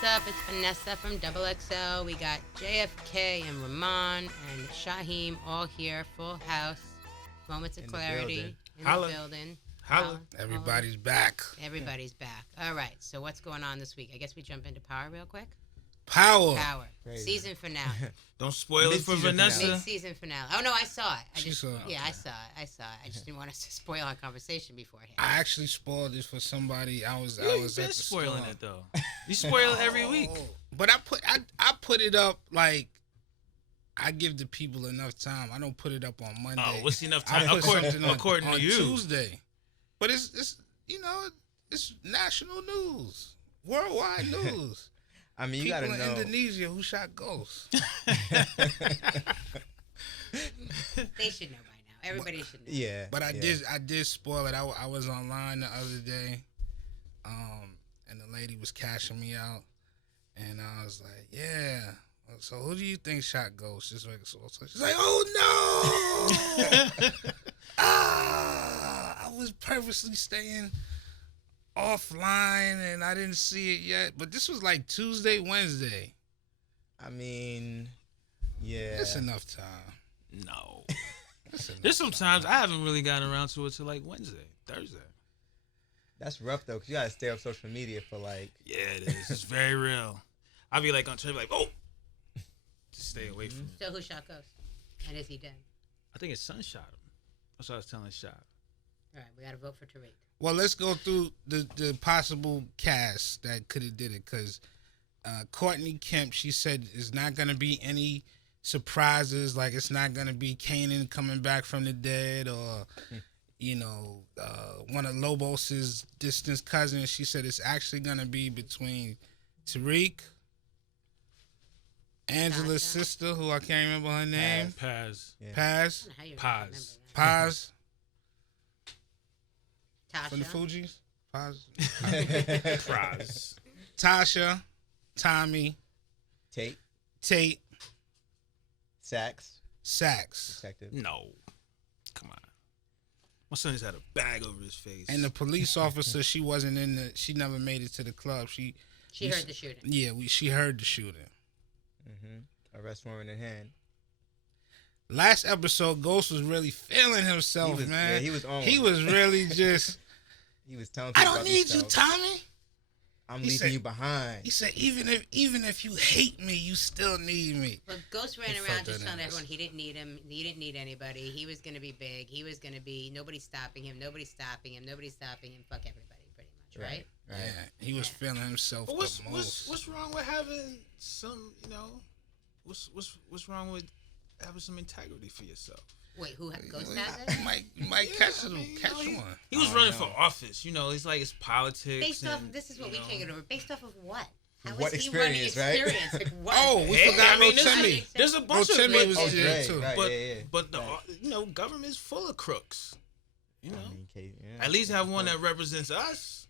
What's up? It's Vanessa from Double XL. We got JFK and Rahman and Shaheem all here, full house. Moments of In the clarity building. in Holla. the building. Holla. Everybody's back. Everybody's back. All right. So what's going on this week? I guess we jump into Power real quick. Power. Power. Crazy. Season finale. Don't spoil it for Mid-season Vanessa. Mid-season finale. Oh no, I saw it. She saw it. Yeah, I saw it. I just didn't want us to spoil our conversation beforehand. I actually spoiled this for somebody. I was You at been the spoiling store. it though. You spoil it every week. Oh, but I put it up like I give the people enough time. I don't put it up on Monday. Oh, what's enough I time? put According, something according on to you. Tuesday. But it's it's national news, worldwide news. I mean, you People gotta in know. Indonesia who shot ghosts. They should know by now. Everybody should know. Yeah, But I yeah. did spoil it. I was online the other day, and the lady was cashing me out, and I was like, yeah. So who do you think shot Ghost? She's like, oh no! I was purposely staying offline, and I didn't see it yet. But this was like Tuesday, Wednesday. I mean, yeah. It's enough time. No. It's enough There's sometimes I haven't really gotten around to it till like Wednesday, Thursday. That's rough though, cause you gotta stay off social media for like. Yeah, it is. It's very real. I'll be like on Twitter, like, oh, just stay away from it. So who shot Ghost? And is he dead? I think his son shot him. That's what I was telling Shot. All right, we got to vote for Tariq. Well, let's go through the possible cast that could have did it, because Courtney Kemp, she said it's not going to be any surprises, like it's not going to be Kanan coming back from the dead or, one of Lobos's distant cousins. She said it's actually going to be between Tariq, Angela's Tasha. sister, who I can't remember her name, Paz. Yeah. Paz, I don't know how you Paz. remember that. Paz from the Tasha. Fugees, Paz, Praz. Tasha, Tommy, Tate, Tate, Sachs, Sachs, detective. No. Come on. My son just had a bag over his face. and the police officer. She wasn't in the. She never made it to the club. She She heard the shooting. yeah, she heard the shooting. Arrest warrant in hand. Last episode, Ghost was really feeling himself, He was- man. yeah, he was on He one. was really just. He was telling I people don't about need you, himself. Tommy. I'm He leaving said- you behind. He said, even if you hate me, you still need me. But Ghost ran He around felt just that telling ass. everyone he didn't need him. He didn't need anybody. He was going to be big. He was going to be, nobody's stopping him. Nobody's stopping him. Nobody's stopping him. Fuck everybody, pretty much, right? Right. Yeah, he was feeling himself But the most. what's wrong with having some, what's wrong with having some integrity for yourself? Wait, Ghost You has it? might catch I mean, catch he, one. He was I running don't for know. office. It's like it's politics. Based off, and, this is what we you know. can't get over. Based off of what? How What is he running experience, right? experience? Like, what? Oh, we Hey, forgot I mean, Rotimi. there's a bunch of Rotimi was Oh, there Dre, too. right, but yeah. but the Right. government is full of crooks. I mean, yeah. At least have one that represents us.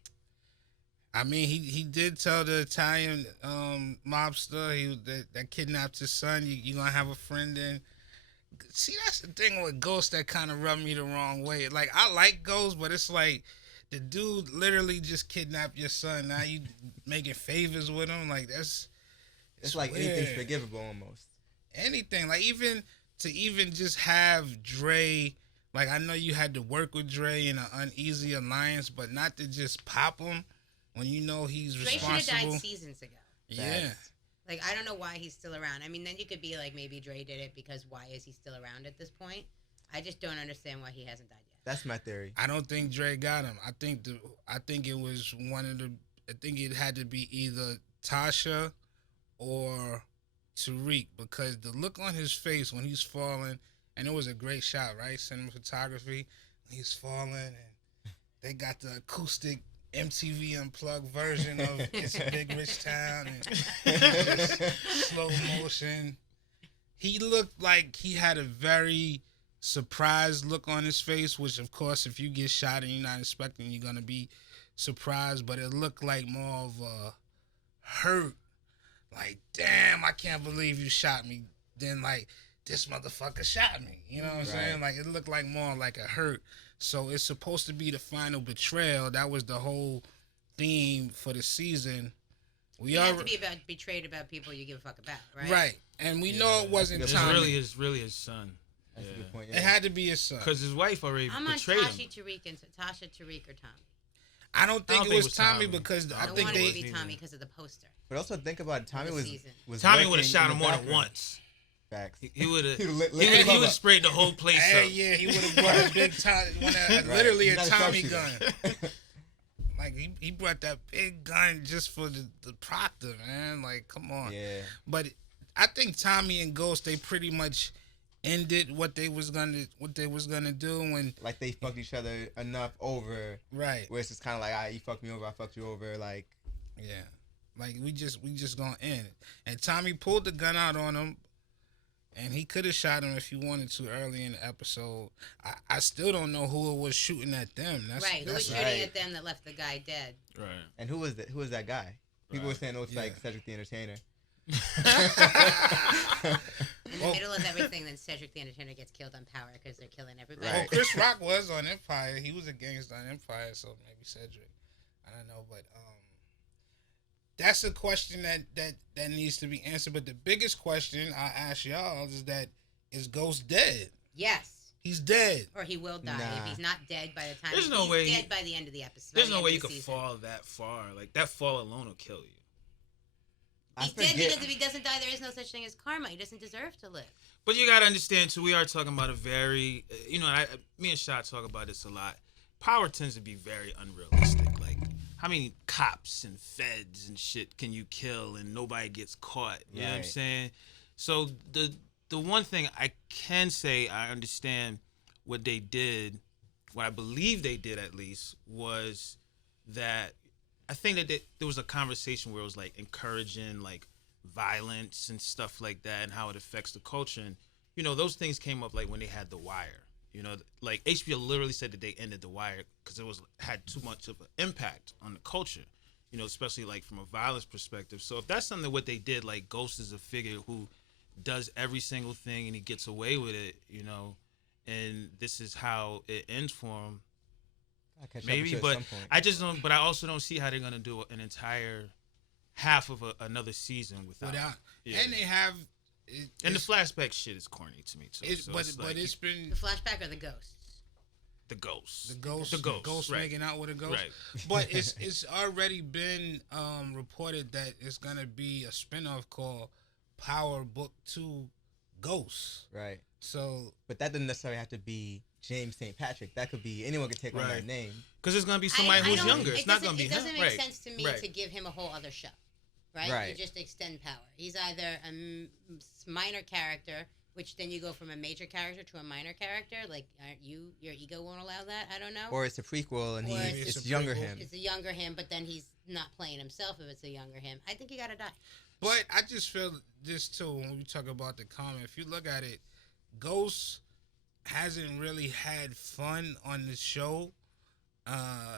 I mean, he did tell the Italian mobster that kidnapped his son, you gonna have a friend in. See, that's the thing with Ghost that kind of rubbed me the wrong way. Like, I like Ghost, but it's like the dude literally just kidnapped your son. Now you making favors with him. Like, It's like weird. anything's forgivable almost. Anything. Like, even just have Dre. Like, I know you had to work with Dre in an uneasy alliance, but not to just pop him when you know he's Dre should have responsible. died seasons ago. Yeah. Like, I don't know why he's still around. I mean, then you could be like, maybe Dre did it because why is he still around at this point? I just don't understand why he hasn't died yet. That's my theory. I don't think Dre got him. I think it was I think it had to be either Tasha or Tariq, because the look on his face when he's falling, and it was a great shot, right? Cinematography. He's falling, and they got the acoustic MTV Unplugged version of It's a Big Rich Town, and just slow motion. He looked like he had a very surprised look on his face, which, of course, if you get shot and you're not expecting, you're going to be surprised, but it looked like more of a hurt. Like, damn, I can't believe you shot me. Then, like, this motherfucker shot me. You know what I'm saying? Like, it looked like more like a hurt. So it's supposed to be the final betrayal. That was the whole theme for the season. You have to be betrayed about people you give a fuck about, right? Right, and we know it wasn't It's Tommy. really his son. That's a good point. It had to be his son. Because his wife already I'm on betrayed him. Tasha, Tariq, or Tommy. I don't think it was Tommy because I think wanted they. it to be Tommy because of the poster. But also think about it, Tommy was Tommy would working have shot in him the more than background. once. Facts. He would have. He He would have sprayed the whole place up. Yeah, he would have brought a big Tommy, literally a Not a Tommy sharpshooter. gun. Like he brought that big gun just for the proctor, man. Like, come on. Yeah. But I think Tommy and Ghost, they pretty much ended what they was gonna do when Like they fucked each other enough over. right. Where it's just kind of like, you fucked me over, I fucked you over. Like, Yeah. Like we just gonna end it. And Tommy pulled the gun out on him. And he could have shot him if he wanted to early in the episode. I still don't know who it was shooting at them. Who was shooting at them that left the guy dead? Right. and who was that guy? People were saying it looks like Cedric the Entertainer. In the middle of everything, then Cedric the Entertainer gets killed on Power because they're killing everybody. Right. Well, Chris Rock was on Empire. He was a gangster on Empire, so maybe Cedric. I don't know, but that's a question that needs to be answered. But the biggest question I ask y'all is Ghost dead? Yes. He's dead. Or he will die if he's not dead by the time There's no he's way dead by the end of the episode. There's no way you could fall that far. Like that fall alone will kill you. He's dead because if he doesn't die, there is no such thing as karma. He doesn't deserve to live. But you gotta understand too. We are talking about a very, me and Shot talk about this a lot. Power tends to be very unrealistic. Like, how many cops and feds and shit can you kill and nobody gets caught? You know what I'm saying? So the one thing I can say, I understand what they did, what I believe they did at least, was that I think that there was a conversation where it was like encouraging like violence and stuff like that and how it affects the culture. And, those things came up like when they had The Wire. Like HBO literally said that they ended The Wire because it had too much of an impact on the culture, especially like from a violence perspective. So if that's something what they did, like Ghost is a figure who does every single thing and he gets away with it, and this is how it ends for him. Maybe, but I just don't. But I also don't see how they're gonna do an entire half of another season without. Yeah. And they have. And the flashback shit is corny to me too. But it's been the flashback or the ghosts. The ghosts. The ghost right. Making out with a ghost. Right. But it's already been reported that it's gonna be a spinoff called Power Book 2 Ghosts. Right. So, but that doesn't necessarily have to be James St. Patrick. That could be anyone could take on that name. Because it's gonna be somebody who's younger. It's not gonna be him. It doesn't make sense to me to give him a whole other show. Right? You just extend Power. He's either a minor character, which then you go from a major character to a minor character. Like, your ego won't allow that? I don't know. Or it's a prequel and it's younger him. It's a younger him, but then he's not playing himself if it's a younger him. I think he gotta die. But I just feel this too when we talk about the comment. If you look at it, Ghost hasn't really had fun on the show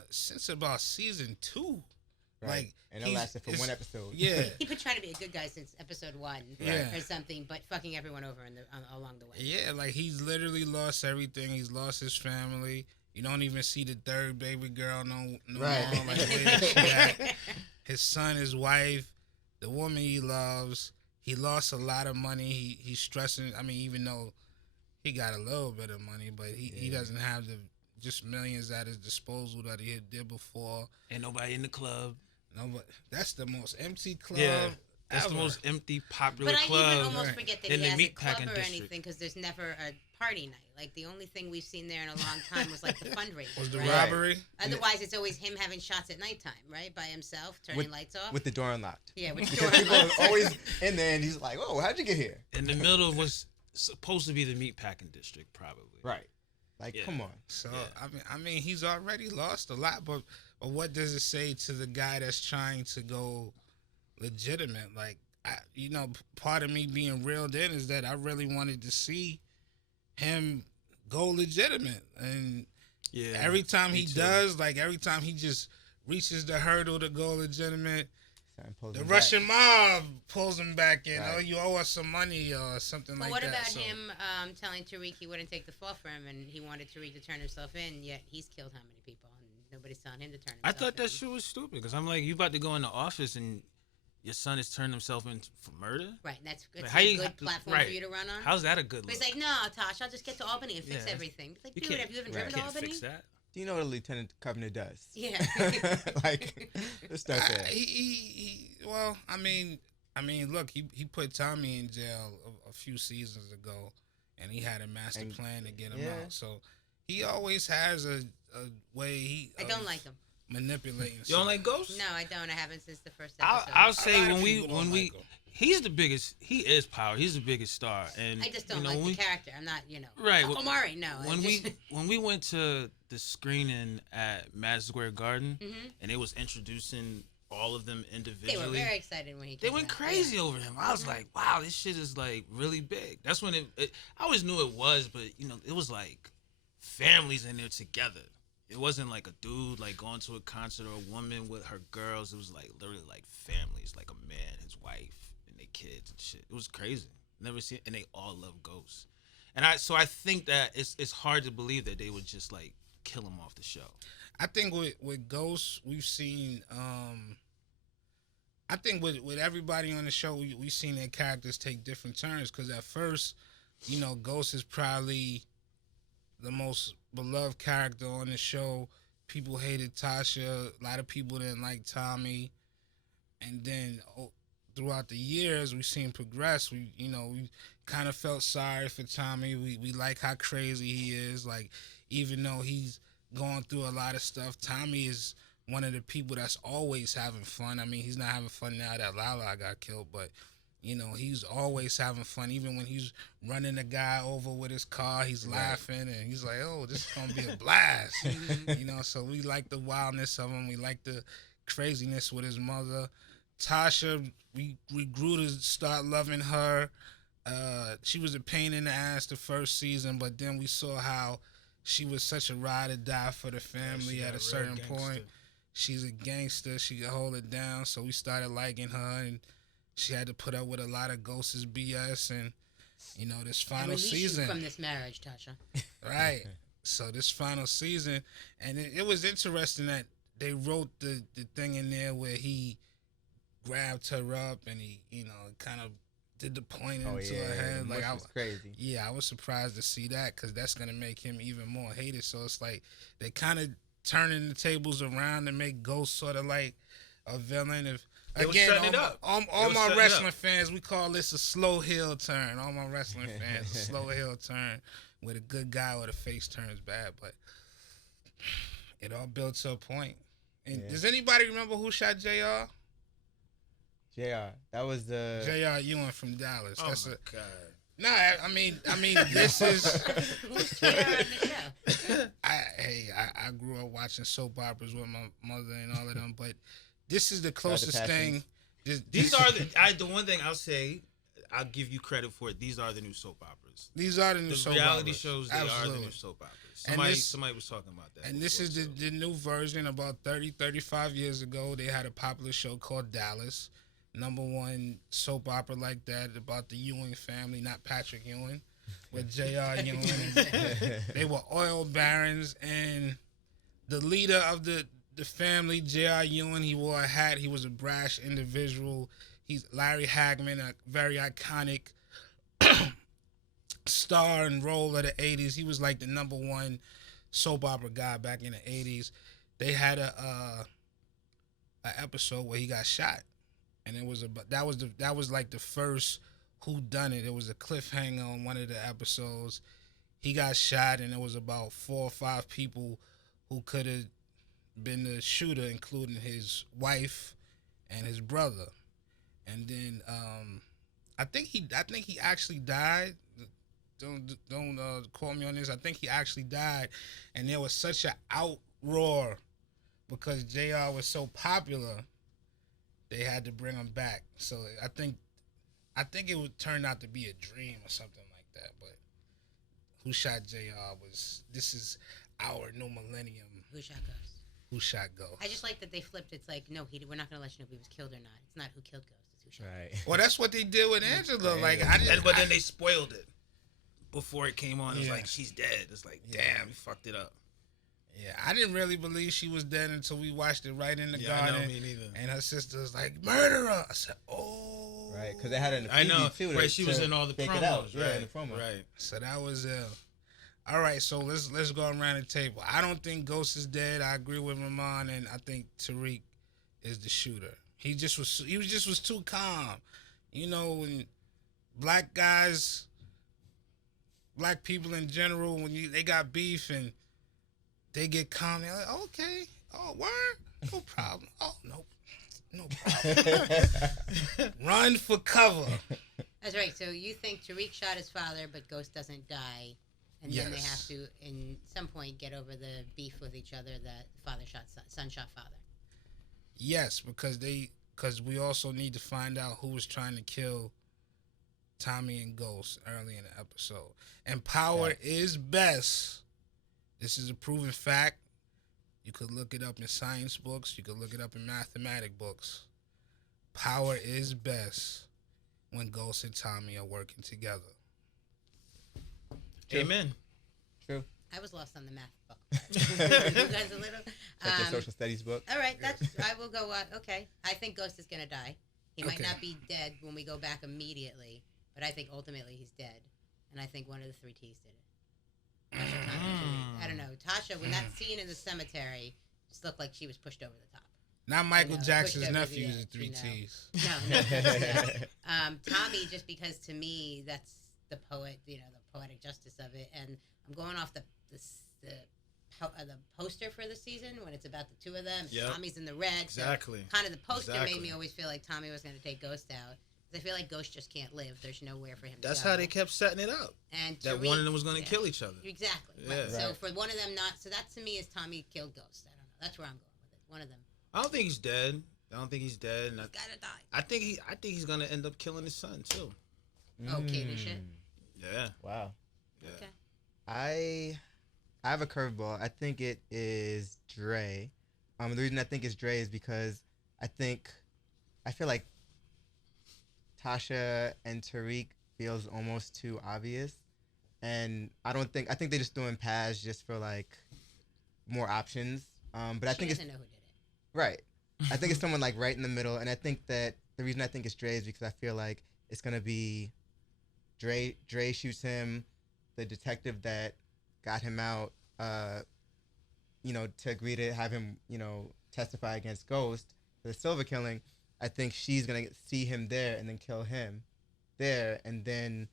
since about season 2. Right. Like, and it lasted for one episode. Yeah. He's been trying to be a good guy since episode 1 or something, but fucking everyone over along the way. Yeah, like he's literally lost everything. He's lost his family. You don't even see the third baby girl no more. Like, where she at? His son, his wife, the woman he loves. He lost a lot of money. He's stressing. I mean, even though he got a little bit of money, but he doesn't have the just millions at his disposal that he did before. Ain't nobody in the club. No, but that's the most empty club. Yeah, that's ever. the most empty popular club. But I even almost forget that in he has the a club or district. anything because there's never a party night. Like the only thing we've seen there in a long time was like the fundraiser. Was the right? robbery? Otherwise, it's always him having shots at nighttime, right, by himself, turning lights off with the door unlocked. Yeah, with the door People unlocked. are always in there, and he's like, "Oh, how'd you get here?" In the middle of what's supposed to be the meatpacking district, probably. Right. Like, come on. So I mean, he's already lost a lot, but what does it say to the guy that's trying to go legitimate? Like, part of me being reeled in is that I really wanted to see him go legitimate, and every time he does, like every time he just reaches the hurdle to go legitimate, the Russian mob pulls him back in. Right. Oh, you owe us some money or something like that. What about him telling Tariq he wouldn't take the fall for him and he wanted Tariq to turn himself in, yet he's killed how many people and nobody's telling him to turn himself in? I thought that shit was stupid because I'm like, you about to go in the office and your son has turned himself in for murder. Right, that's good. Like, A good platform for you to run on. How's that a good look? But he's like, no, Tosh, I'll just get to Albany and fix everything. Like, dude, have you even driven to Albany? Fix that. Do you know what a lieutenant governor does? Yeah. Like, let's start there. Well, I mean, look, he put Tommy in jail a few seasons ago, and he had a master plan to get him out. So he always has a way. I don't like him. Manipulating. You don't like Ghost? No, I don't. I haven't since the first episode. I'll say when we he's the biggest. He is power. He's the biggest star, and I just don't like the character. I'm not, right. Omari, no. When we went to the screening at Madison Square Garden, and it was introducing all of them individually. They were very excited when he came. They went crazy over him. I was like, wow, this shit is like really big. That's when it I always knew it was, but it was like families in there together. It wasn't like a dude like going to a concert or a woman with her girls. It was like literally like families, like a man, his wife, and their kids and shit. It was crazy. Never seen, and they all love Ghost. And I think that it's hard to believe that they would just like kill him off the show. I think with Ghost, we've seen. I think with everybody on the show, we've seen their characters take different turns. Because at first, Ghost is probably the most beloved character on the show. People hated Tasha. A lot of people didn't like Tommy. And then throughout the years, we've seen progress. We kind of felt sorry for Tommy. We like how crazy he is. Like, even though he's going through a lot of stuff, Tommy is one of the people that's always having fun. I mean, he's not having fun now that Lala got killed, but he's always having fun. Even when he's running the guy over with his car, he's laughing, and he's like, oh, this is gonna be a blast. So we like the wildness of him. We like the craziness with his mother. Tasha, we grew to start loving her. She was a pain in the ass the first season, but then we saw how she was such a ride or die for the family at a certain point. She's a gangster. She could hold it down. So we started liking her, and she had to put up with a lot of Ghost's BS. And, this final season. You from this marriage, Tasha. Right. So this final season, and it was interesting that they wrote the thing in there where he grabbed her up and he, kind of did the pointing to her head. Like, was crazy. Yeah, I was surprised to see that because that's going to make him even more hated. So it's like they kind of turning the tables around to make Ghost sort of like a villain. All my wrestling fans, we call this a slow heel turn. All my wrestling fans, a slow heel turn where the good guy or the face turns bad. But it all built to a point. And does anybody remember who shot JR? JR. That was the JR Ewing from Dallas. Oh That's my God. No, I mean, this is. I grew up watching soap operas with my mother and all of them, but this is the closest thing. These are the one thing I'll say. I'll give you credit for it. These are the new soap operas. These are the new soap operas. The reality shows. They are the new soap operas. Somebody was talking about that. And this is the new version. About 35 years ago, they had a popular show called Dallas. #1 soap opera like that about the Ewing family, not Patrick Ewing, but J.R. Ewing. They were oil barons, and the leader of the family, J.R. Ewing, he wore a hat. He was a brash individual. He's Larry Hagman, a very iconic star and role of the 80s. He was like the #1 soap opera guy back in the 80s. They had a episode where he got shot. And it was that was like the first whodunit. It was a cliffhanger on one of the episodes. He got shot, and it was about 4 or 5 people who could have been the shooter, including his wife and his brother. And then I think he actually died. Don't quote me on this. I think he actually died, and there was such an outroar because JR was so popular. They had to bring him back. So I think it would turn out to be a dream or something like that. But Who Shot JR this is our new millennium. Who Shot Ghost? Who Shot Ghost? I just like that they flipped. It's like, no, we're not going to let you know if he was killed or not. It's not who killed Ghost. It's who shot Ghost. Well, that's what they did with Angela. But then they spoiled it before it came on. It was like, she's dead. It's like, damn, you fucked it up. Yeah, I didn't really believe she was dead until we watched it right in the garden. I know, me neither. And her sister was like, "Murderer!" I said, "Oh." Right, because they had it in the I know. preview too. Right, she was in all the promos. Yeah, right, in the promo. Right. So that was all right. So let's go around the table. I don't think Ghost is dead. I agree with Rahman, and I think Tariq is the shooter. He was too calm. You know, when black guys, black people in general, when they got beef and they get calm, they're like, okay, oh, word, no problem. Oh, no problem. Run for cover. That's right. So you think Tariq shot his father, but Ghost doesn't die, and then they have to, in some point, get over the beef with each other that father shot son shot father. Yes, because we also need to find out who was trying to kill Tommy and Ghost early in the episode. And power is best. This is a proven fact. You could look it up in science books. You could look it up in mathematic books. Power is best when Ghost and Tommy are working together. True. Amen. True. I was lost on the math book. You guys a little. Like your social studies book. All right, I will go. Okay, I think Ghost is gonna die. He might not be dead when we go back immediately, but I think ultimately he's dead, and I think one of the three T's did it. I don't know. Tasha, when that scene in the cemetery just looked like she was pushed over the top. Not Michael Jackson's nephew is the three T's. No. Tommy, just because to me that's the poet, the poetic justice of it, and I'm going off the poster for the season when it's about the two of them. Yep. Tommy's in the red. Exactly. So kind of the poster made me always feel like Tommy was going to take Ghost out. I feel like Ghost just can't live. There's nowhere for him to go. That's how they kept setting it up. And that one of them was going to kill each other. Exactly. Yeah. Right. So for one of them not, so that to me is Tommy killed Ghost. I don't know. That's where I'm going with it. One of them. I don't think he's dead. I don't think he's dead. He's gotta die. I think he's going to end up killing his son too. Okay, this shit. Yeah. Wow. Yeah. Okay. I have a curveball. I think it is Dre. The reason I think it's Dre is because I feel like Tasha and Tariq feels almost too obvious, and I think they're just doing Paz just for like more options. But I think doesn't know who did it. Right. I think it's someone like right in the middle, and I think that the reason I think it's Dre is because I feel like it's gonna be Dre shoots him, the detective that got him out, to agree to have him, testify against Ghost for the Silver killing. I think she's going to see him there and then kill him there, and then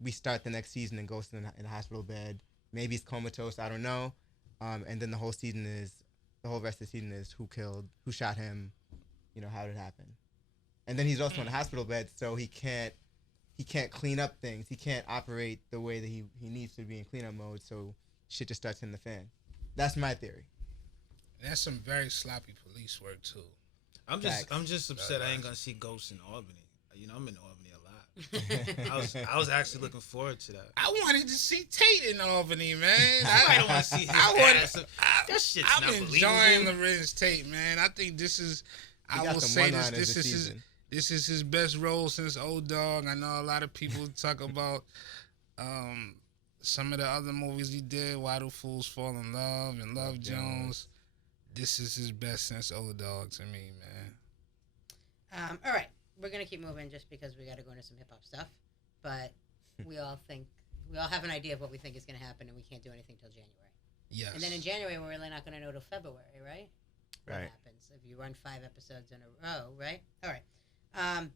we start the next season and Ghost in the hospital bed. Maybe he's comatose, I don't know. And then the whole rest of the season is who shot him, how did it happen. And then he's also in the hospital bed, so he can't clean up things. He can't operate the way that he needs to be in cleanup mode, so shit just starts in the fan. That's my theory. That's some very sloppy police work too. I'm just upset I ain't gonna see Ghost in Albany. I'm in Albany a lot. I was actually looking forward to that. I wanted to see Tate in Albany, man. I don't want to see his ass. That shit's not believable. I'm enjoying Lorenz Tate, man. I think this is. I will say this is his best role since Old Dog. I know a lot of people talk about some of the other movies he did, Why Do Fools Fall in Love and Love Jones. This is his best since Old Dog to me, man. All right, we're gonna keep moving just because we got to go into some hip hop stuff, but we all have an idea of what we think is gonna happen, and we can't do anything till January. Yes. And then in January, we're really not gonna know till February, right? What Right. happens if you run 5 episodes in a row, right? All right.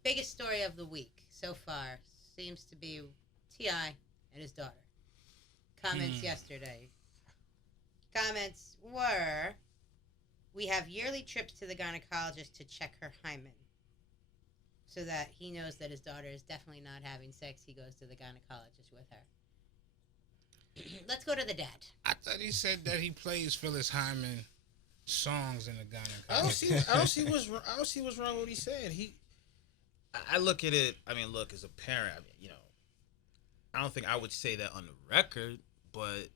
Biggest story of the week so far seems to be T.I. and his daughter. Comments yesterday. Comments were, we have yearly trips to the gynecologist to check her hymen so that he knows that his daughter is definitely not having sex. He goes to the gynecologist with her. Let's go to the dad. I thought he said that he plays Phyllis Hyman songs in the gynecologist. I don't see what's wrong with what he's saying. I look at it. I mean, look, as a parent, I don't think I would say that on the record, but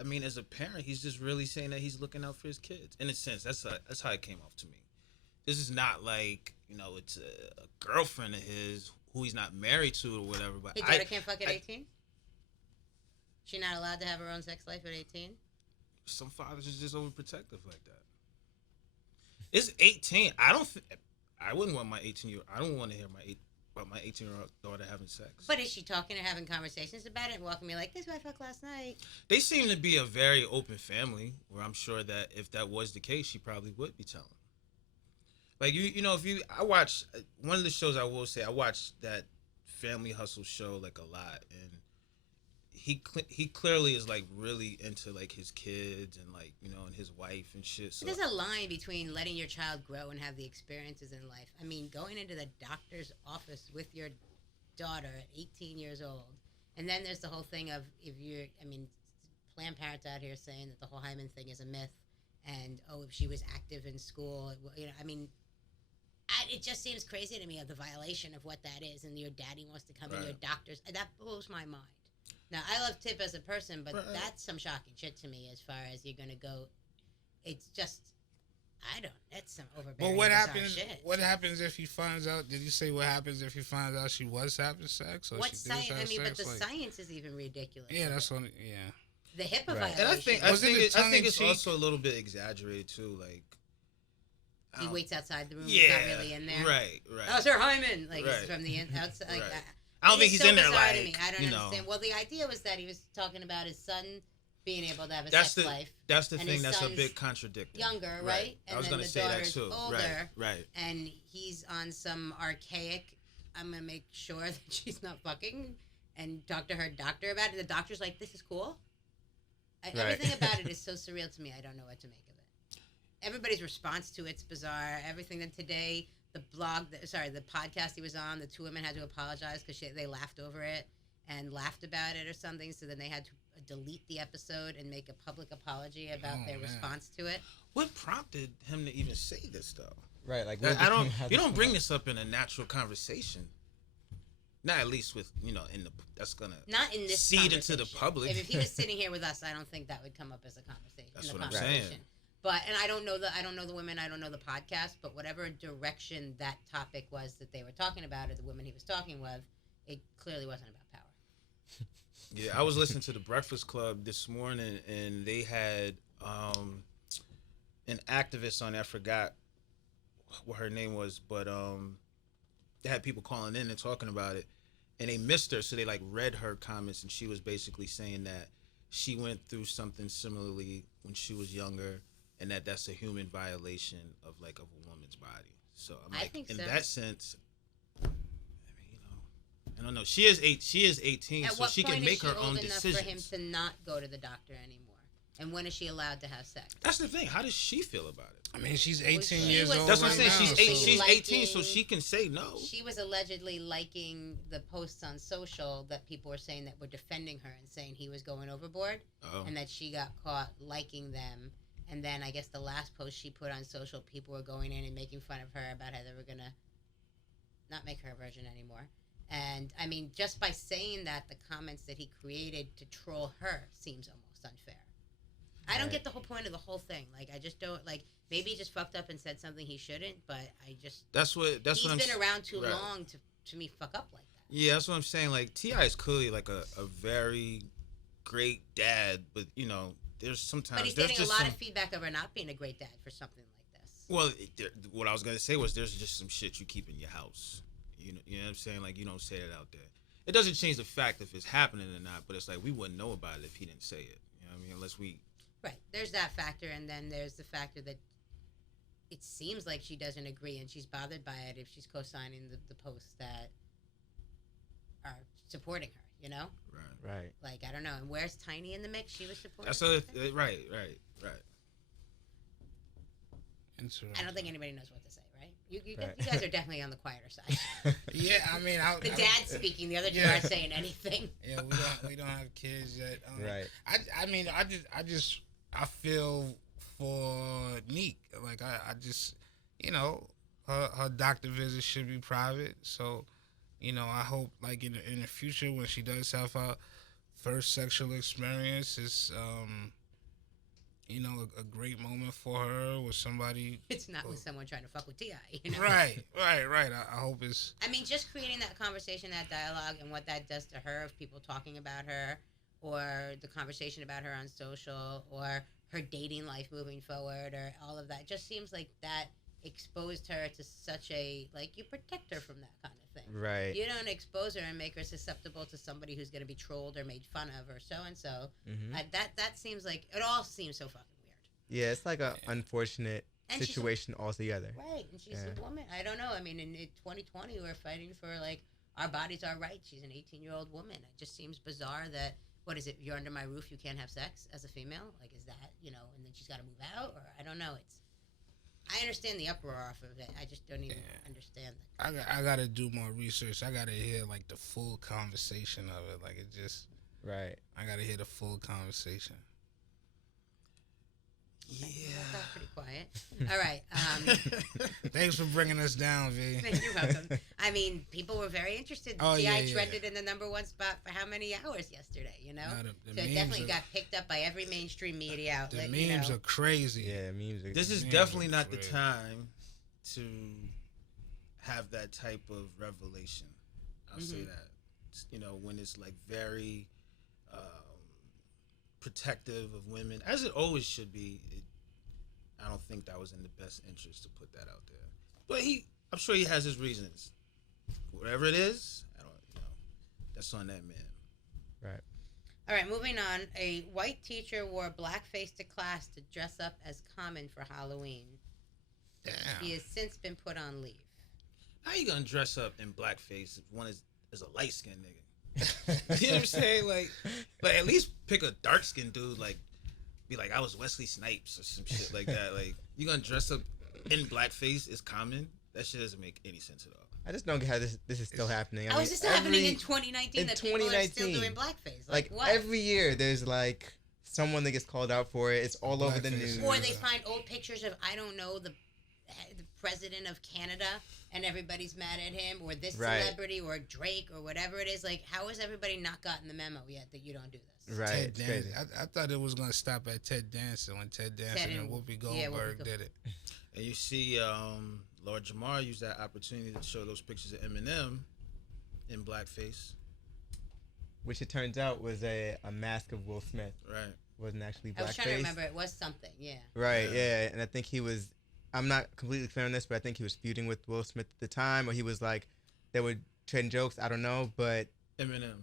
I mean, as a parent, he's just really saying that he's looking out for his kids. In a sense, that's how it came off to me. This is not like it's a girlfriend of his who he's not married to or whatever. But his daughter can't fuck at 18. She not allowed to have her own sex life at 18. some fathers is just overprotective like that. It's 18. I wouldn't want my 18-year. I don't want to hear about my 18-year-old daughter having sex. But is she talking or having conversations about it and walking me like, this is what I fucked last night? They seem to be a very open family, where I'm sure that if that was the case, she probably would be telling. Like, I watch one of the shows. I will say I watched that Family Hustle show like a lot, and he clearly is like really into like his kids and like and his wife and shit. So there's a line between letting your child grow and have the experiences in life. I mean, going into the doctor's office with your daughter at 18 years old, and then there's the whole thing of Planned Parenthood out here saying that the whole hymen thing is a myth, and if she was active in school, it just seems crazy to me of the violation of what that is, and your daddy wants to come in your doctor's. That blows my mind. Now, I love Tip as a person, but that's some shocking shit to me as far as you're going to go. It's just, that's some overbearing But shit. What happens if he finds out, did you say what happens if he finds out she was having sex? Or what she science? did have sex? But the science is even ridiculous. Yeah, that's what, The HIPAA violation. And I think it's also a little bit exaggerated, too, like. He waits outside the room. He's not really in there. Right. That was her hymen. Like, it's from the outside. Like, I don't think he's in there like, to me. I don't understand. Well, the idea was that he was talking about his son being able to have a sex life. That's the thing that's a bit contradictory. Younger, right? And I was going to say that too. Older, right. And he's on some archaic, I'm going to make sure that she's not fucking, and talk to her doctor about it. The doctor's like, this is cool. Everything about it is so surreal to me, I don't know what to make of it. Everybody's response to it's bizarre. Everything that today... the podcast he was on, the two women had to apologize because they laughed over it and laughed about it or something. So then they had to delete the episode and make a public apology about their response to it. What prompted him to even say this though? Right, like you don't bring this up in a natural conversation. Not at least with that's gonna not in this seed into the public. If he was sitting here with us, I don't think that would come up as a conversation. That's what I'm saying. But I don't know the women, I don't know the podcast, but whatever direction that topic was that they were talking about, or the women he was talking with, it clearly wasn't about power. Yeah, I was listening to the Breakfast Club this morning, and they had an activist on there. I forgot what her name was, but they had people calling in and talking about it, and they missed her, so they like read her comments, and she was basically saying that she went through something similarly when she was younger. And that's a human violation of like of a woman's body. So I'm like, in that sense, I don't know. She is 18, so she can make her own decisions. For him to not go to the doctor anymore, and when is she allowed to have sex? That's the thing. How does she feel about it? I mean, she's 18 years old. That's what I'm saying. Now, she's 18, so she can say no. She was allegedly liking the posts on social that people were saying that were defending her and saying he was going overboard, and that she got caught liking them. And then I guess the last post she put on social, people were going in and making fun of her about how they were going to not make her a virgin anymore. And, I mean, just by saying that, the comments that he created to troll her seems almost unfair. I don't get the whole point of the whole thing. Like, I just don't, like, maybe he just fucked up and said something he shouldn't, but I just... He's been around too long to me fuck up like that. Yeah, that's what I'm saying. Like, T.I. is clearly, like, a very great dad, but, there's sometimes... But he's getting a lot of feedback of her not being a great dad for something like this. Well, what I was going to say was there's just some shit you keep in your house. You know what I'm saying? Like, you don't say it out there. It doesn't change the fact if it's happening or not, but it's like we wouldn't know about it if he didn't say it. You know what I mean? Unless we... Right. There's that factor, and then there's the factor that it seems like she doesn't agree, and she's bothered by it if she's co-signing the posts that are supporting her, Right. Like, I don't know. And where's Tiny in the mix? She was supporting her? Right. I don't think anybody knows what to say, right? You guys are definitely on the quieter side. Yeah, I mean... the dad's speaking. The other two aren't saying anything. Yeah, we don't have kids yet. Right. I mean, I feel for Neek. Like, I just... her doctor visits should be private. So... I hope, like, in the future, when she does have her first sexual experience, it's, a great moment for her with somebody. It's not with someone trying to fuck with T.I., Right. I hope it's... I mean, just creating that conversation, that dialogue, and what that does to her, of people talking about her, or the conversation about her on social, or her dating life moving forward or all of that. It just seems like that exposed her to such a, like, you protect her from that kind of thing. Right. You don't expose her and make her susceptible to somebody who's going to be trolled or made fun of or so and so. That seems like, it all seems so fucking weird. Yeah, it's like an unfortunate situation altogether. Right, and she's a woman. I don't know. I mean, in 2020, we're fighting for, like, our bodies are right. She's an 18-year-old woman. It just seems bizarre that, what is it, you're under my roof, you can't have sex as a female? Like, is that, and then she's got to move out? Or, I don't know. I understand the uproar off of it. I just don't even understand that. I got to do more research. I got to hear, like, the full conversation of it. Like, it just... Right. I got to hear the full conversation. Yeah. That was pretty quiet. All right. Thanks for bringing us down, V. You're welcome. I mean, people were very interested. G.I. trended in the #1 spot for how many hours yesterday, No, so it definitely got picked up by every mainstream media outlet. The memes are crazy. Yeah, memes are This is definitely not the time to have that type of revelation. I'll say that. When it's, like, very protective of women, as it always should be. I don't think that was in the best interest to put that out there. But I'm sure he has his reasons. Whatever it is, that's on that man. Right. All right, moving on. A white teacher wore blackface to class to dress up as Common for Halloween. Damn. He has since been put on leave. How you gonna dress up in blackface if one is a light-skinned nigga? You know what I'm saying? Like at least pick a dark-skinned dude, like, be like, I was Wesley Snipes or some shit like that. Like, you gonna dress up in blackface is Common? That shit doesn't make any sense at all. I just don't get how this is still happening. How is this happening in 2019 that people are still doing blackface? Like what? Every year there's, like, someone that gets called out for it. It's all over the news. Or they find old pictures of, I don't know, the president of Canada, and everybody's mad at him, or this celebrity, or Drake, or whatever it is. Like, how has everybody not gotten the memo yet that you don't do this? Right. Ted Danson. I thought it was going to stop at Ted Danson when Ted Danson and Whoopi Goldberg did it. And you see Lord Jamar used that opportunity to show those pictures of Eminem in blackface. Which it turns out was a mask of Will Smith. Right. Wasn't actually blackface. I was trying to remember. It was something, yeah. Right, yeah. And I think he was... I'm not completely clear on this, but I think he was feuding with Will Smith at the time, or he was like, they were trading jokes. I don't know, but Eminem,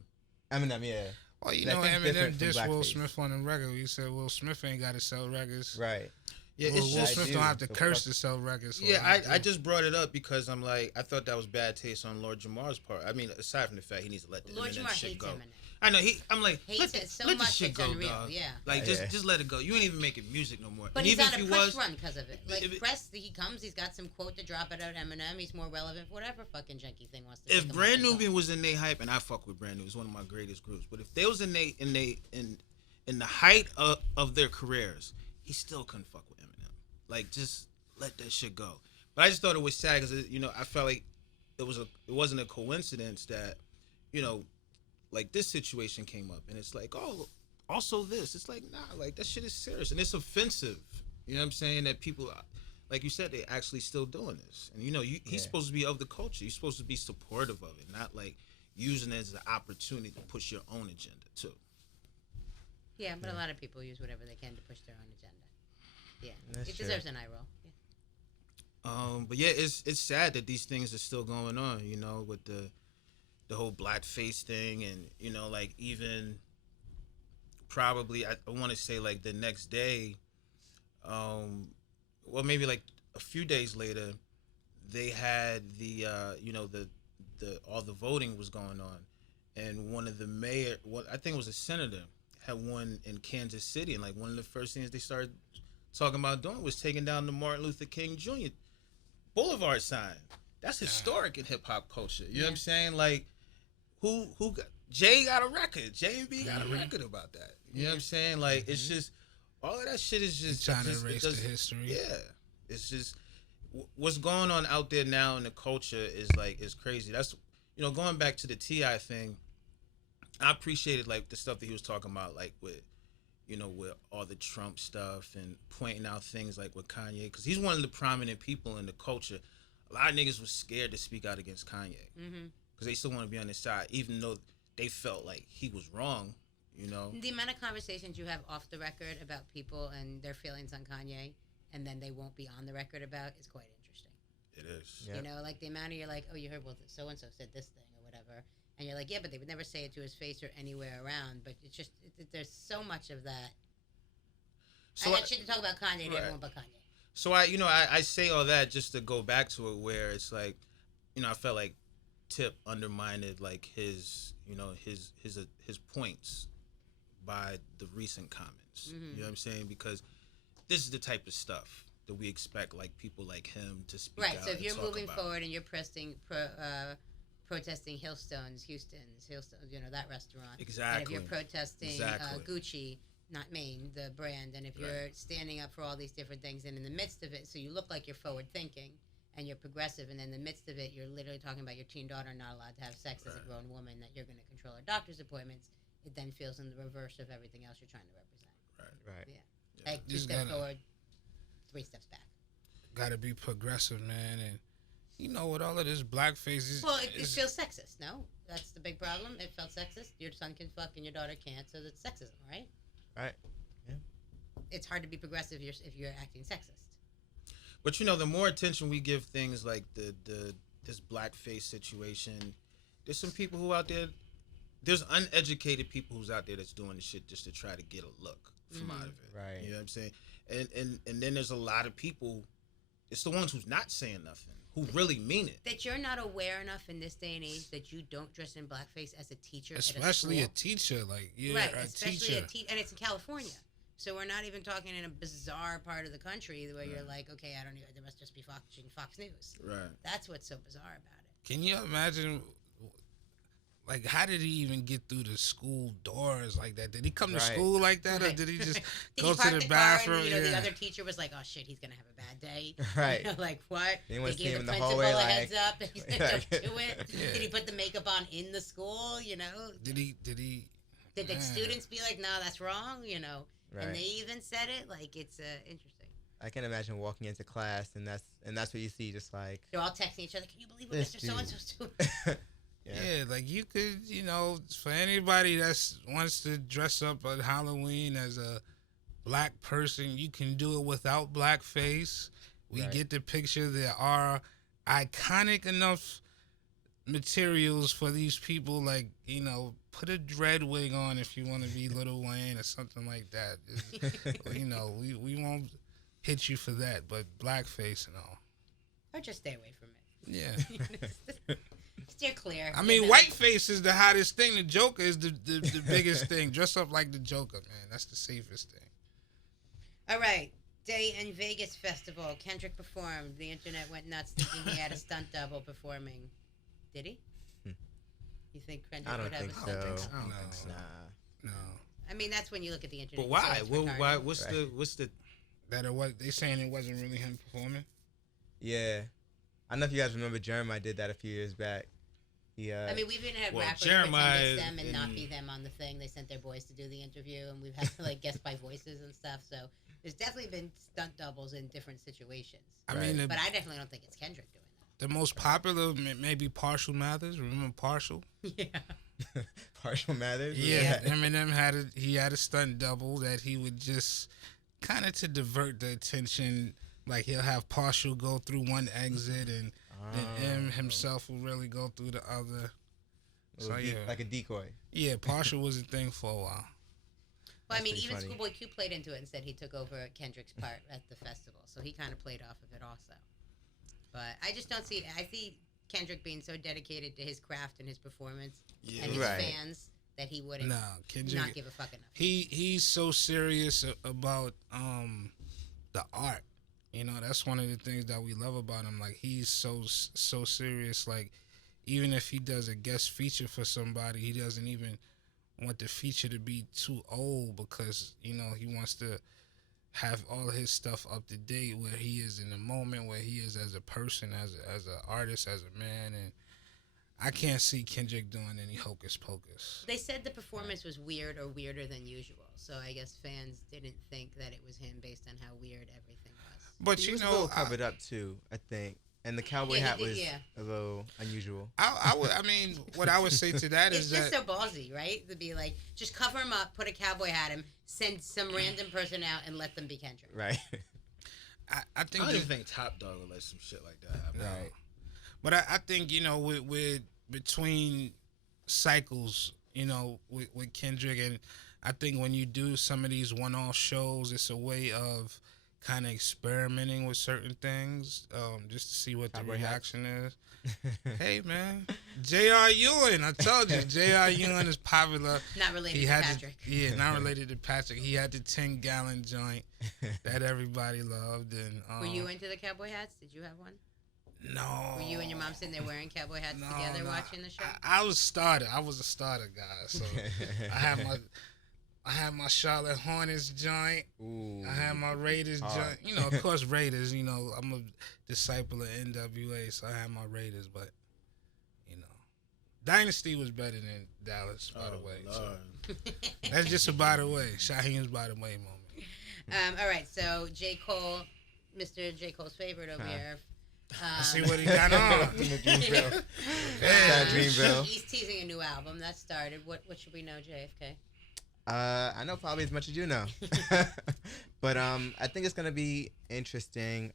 yeah. Well, Eminem dissed Will Smith on the record. He said Will Smith ain't got to sell records. Right. Yeah, Will Smith don't have to curse to sell records. So yeah, I just brought it up because I'm like, I thought that was bad taste on Lord Jamar's part. I mean, aside from the fact he needs to let the Lord Eminem Jamar shit hates go. Eminem. I know let much the shit go, unreal, dog. yeah. Like just let it go. You ain't even making music no more. But and he's even on if a he press was, run because of it. Like press, he comes, he's got some quote to drop it at Eminem. He's more relevant, whatever fucking janky thing wants to. If Brand Nubian was in they hype, and I fuck with Brand New, it's one of my greatest groups. But if they was in the height of their careers, he still couldn't fuck with Eminem. Like just let that shit go. But I just thought it was sad because I felt like it wasn't a coincidence that like this situation came up, and it's like, oh, also this. It's like, nah, like that shit is serious and it's offensive. You know what I'm saying? That people, like you said, they actually still doing this. And he's supposed to be of the culture. You're supposed to be supportive of it, not like using it as an opportunity to push your own agenda too. Yeah, but a lot of people use whatever they can to push their own agenda. Yeah, That's it true. deserves an eye roll. Yeah. But yeah, it's sad that these things are still going on. With the whole blackface thing, and like even probably I want to say like the next day, well maybe like a few days later, they had the all the voting was going on, and one of the mayor, I think it was a senator, had won in Kansas City, and like one of the first things they started talking about doing was taking down the Martin Luther King Jr. Boulevard sign. That's historic in hip hop culture. You know what I'm saying? Like, who got Jay got a record. J&B got a record about that. You know what I'm saying? Like, it's just all of that shit is just trying to erase the history. Yeah, it's just what's going on out there now in the culture is crazy. That's going back to the T.I. thing. I appreciated like the stuff that he was talking about, like with with all the Trump stuff and pointing out things like with Kanye, because he's one of the prominent people in the culture. A lot of niggas was scared to speak out against Kanye because they still want to be on his side, even though they felt like he was wrong. You know, the amount of conversations you have off the record about people and their feelings on Kanye, and then they won't be on the record about is quite interesting. it is. Yep. You know, like the amount of you're like, oh, you heard well, so and so said this thing or whatever, and you're like, yeah, but they would never say it to his face or anywhere around. But it's just there's so much of that. So I got shit to talk about Kanye to everyone but Kanye. So I say all that just to go back to it where it's like, I felt like Tip undermined like his points by the recent comments. Mm-hmm. You know what I'm saying? Because this is the type of stuff that we expect like people like him to speak Right. out So if and you're talk moving about. forward and you're protesting Houston's, that restaurant. Exactly. And if you're protesting Gucci, not Maine, the brand, and if you're standing up for all these different things, and in the midst of it, so you look like you're forward thinking and you're progressive, and in the midst of it, you're literally talking about your teen daughter not allowed to have sex as a grown woman, that you're going to control her doctor's appointments. It then feels in the reverse of everything else you're trying to represent. Right. Yeah. Like 2 steps forward, 3 steps back. Gotta be progressive, man, and with all of this blackface. Well, it feels sexist. No, that's the big problem. It felt sexist. Your son can fuck and your daughter can't, so that's sexism, right? Right. Yeah. It's hard to be progressive if you're acting sexist. But the more attention we give things like this blackface situation, there's some people who out there. There's uneducated people who's out there that's doing this shit just to try to get a look from out of it. Right. You know what I'm saying? And then there's a lot of people. It's the ones who's not saying nothing, who really mean it. That you're not aware enough in this day and age that you don't dress in blackface as a teacher, especially at a teacher, like right, a especially teacher, and it's in California. So we're not even talking in a bizarre part of the country where you're like, okay, I don't know, there must just be watching Fox News. Right. That's what's so bizarre about it. Can you imagine? Like, how did he even get through the school doors like that? Did he come to school like that, or did he just go to the bathroom? And, the other teacher was like, "Oh shit, he's gonna have a bad day." Right. Like what? They gave in the the principal hallway, a like, heads up, and he's gonna do it. Yeah. Did he put the makeup on in the school? Did he? Did the students be like, "No, that's wrong"? Right. And they even said it. Like it's interesting. I can imagine walking into class and that's what you see, just like they're all texting each other. Can you believe what Mr. So and So's doing? Yeah, like you could, for anybody that wants to dress up on Halloween as a black person, you can do it without blackface. We get the picture. There are iconic enough materials for these people, like, put a dread wig on if you want to be Lil Wayne or something like that. We won't hit you for that, but blackface and all. Or just stay away from it. Yeah. Steer clear. I mean, whiteface is the hottest thing. The Joker is the biggest thing. Dress up like the Joker, man. That's the safest thing. All right. Day in Vegas Festival. Kendrick performed. The internet went nuts thinking he had a stunt double performing. Did he? You think Kendrick would have a stunt double? I don't think so. No. I mean, that's when you look at the internet. But why? Why? What's the? That it was. They saying it wasn't really him performing. Yeah, I don't know if you guys remember Jeremiah did that a few years back. I mean, we've even had rappers Jeremiah pretend it's them and not be them on the thing. They sent their boys to do the interview, and we've had to guess by voices and stuff. So there's definitely been stunt doubles in different situations. I mean, but I definitely don't think it's Kendrick doing that. The most popular, maybe Partial Mathers. Remember Partial? Yeah. Partial Mathers. Yeah, Eminem had a stunt double that he would just kind of to divert the attention. Like he'll have Partial go through one exit and. Then M himself will really go through the other. So like a decoy. Yeah, Partial was a thing for a while. Well, I mean, even Schoolboy Q played into it and said he took over Kendrick's part at the festival, so he kind of played off of it also. But I just don't see. I see Kendrick being so dedicated to his craft and his performance and his fans that he wouldn't not give a fuck enough. He's so serious about the art. That's one of the things that we love about him. Like, he's so serious. Like, even if he does a guest feature for somebody, he doesn't even want the feature to be too old because, he wants to have all his stuff up to date where he is in the moment, where he is as a person, as an artist, as a man. And I can't see Kendrick doing any hocus pocus. They said the performance was weird or weirder than usual. So I guess fans didn't think that it was him based on how weird everything was. But he was a little covered up too, I think. And the cowboy hat was a little unusual. I mean, what I would say to that is it's just so ballsy, right? To be like, just cover him up, put a cowboy hat on him, send some random person out, and let them be Kendrick. Right. I think. I don't even think Top Dog would let some shit like that happen. Right. But I think, you know, with between cycles, you know, with Kendrick, and I think when you do some of these one-off shows, it's a way of kind of experimenting with certain things, just to see what the reaction is. Hey man, J.R. Ewing, I told you, J.R. Ewing is popular. Not related to Patrick. Not related to Patrick. He had the 10-gallon joint that everybody loved. And were you into the cowboy hats? Did you have one? No. Were you and your mom sitting there wearing cowboy hats together watching the show? I was a starter guy, so I had my Charlotte Hornets joint. Ooh, I had my Raiders joint. You know, of course, Raiders. You know, I'm a disciple of NWA, so I had my Raiders. But, you know, Dynasty was better than Dallas, by the way. So that's just a by the way. Shaheem's by the way moment. All right, so J. Cole, Mr. J. Cole's favorite over here. I see what he got on. Dreamville. Dreamville. He's teasing a new album that started. What should we know, JFK? I know probably as much as you know, but I think it's gonna be interesting.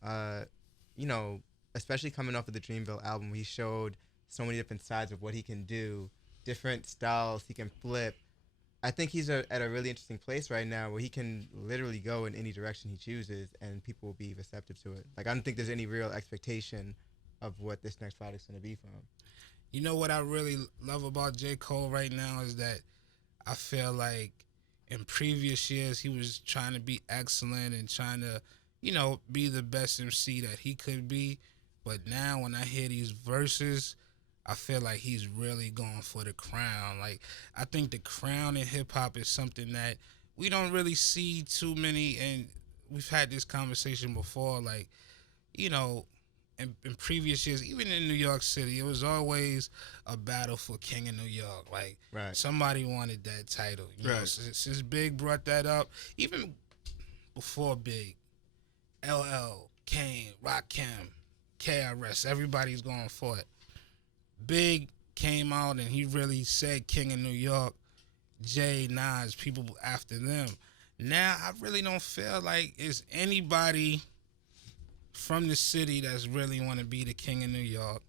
You know, especially coming off of the Dreamville album, he showed so many different sides of what he can do, different styles he can flip. I think he's at a really interesting place right now where he can literally go in any direction he chooses, and people will be receptive to it. Like, I don't think there's any real expectation of what this next project's gonna be from him. You know what I really love about J. Cole right now is that I feel like in previous years he was trying to be excellent and trying to, you know, be the best MC that he could be. But now when I hear these verses, I feel like he's really going for the crown. Like, I think the crown in hip-hop is something that we don't really see too many, and we've had this conversation before. Like, you know, in previous years, even in New York City, it was always a battle for King of New York. Like, somebody wanted that title. You know, since Big brought that up, even before Big, LL, Kane, Rakim, KRS, everybody's going for it. Big came out and he really said King of New York. Jay, Nas, people after them. Now, I really don't feel like it's anybody from the city that's really want to be the King of New York.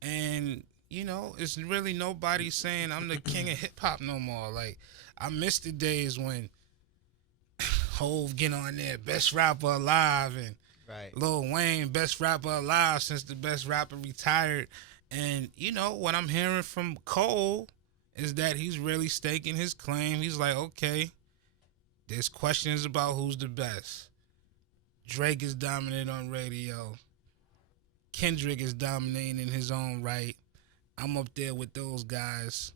And, you know, it's really nobody saying I'm the king of hip-hop no more. Like, I miss the days when Hov get on there, best rapper alive, and Lil Wayne, best rapper alive since the best rapper retired. And, you know, what I'm hearing from Cole is that he's really staking his claim. He's like, okay, there's questions about who's the best. Drake is dominant on radio. Kendrick is dominating in his own right. I'm up there with those guys.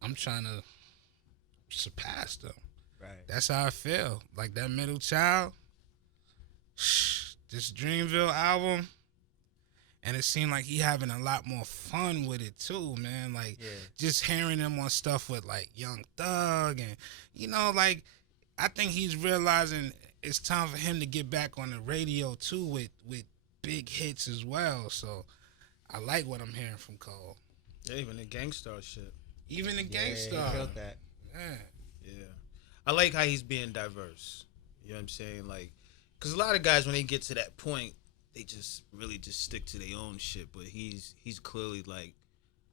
I'm trying to surpass them. Right. That's how I feel. Like that Middle Child, this Dreamville album, and it seemed like he having a lot more fun with it too, man. Like just hearing him on stuff with like Young Thug, and you know, like I think he's realizing it's time for him to get back on the radio too with big hits as well. So I like what I'm hearing from Cole. Yeah, even the Gangstar shit. Even the Gangstar. Yeah, he killed that. Man. Yeah. I like how he's being diverse. You know what I'm saying? Like, because a lot of guys, when they get to that point, they just really just stick to their own shit. But he's clearly like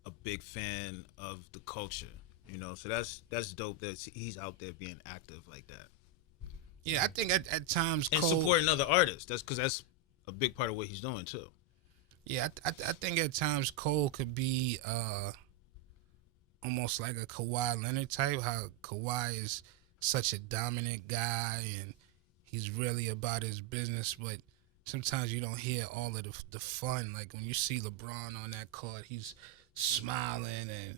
a big fan of the culture, you know. So that's dope that he's out there being active like that. Yeah, I think at times and Cole, supporting other artists. That's because that's a big part of what he's doing too. Yeah, I think at times Cole could be almost like a Kawhi Leonard type. How Kawhi is such a dominant guy and he's really about his business, but sometimes you don't hear all of the fun. Like when you see LeBron on that court, he's smiling and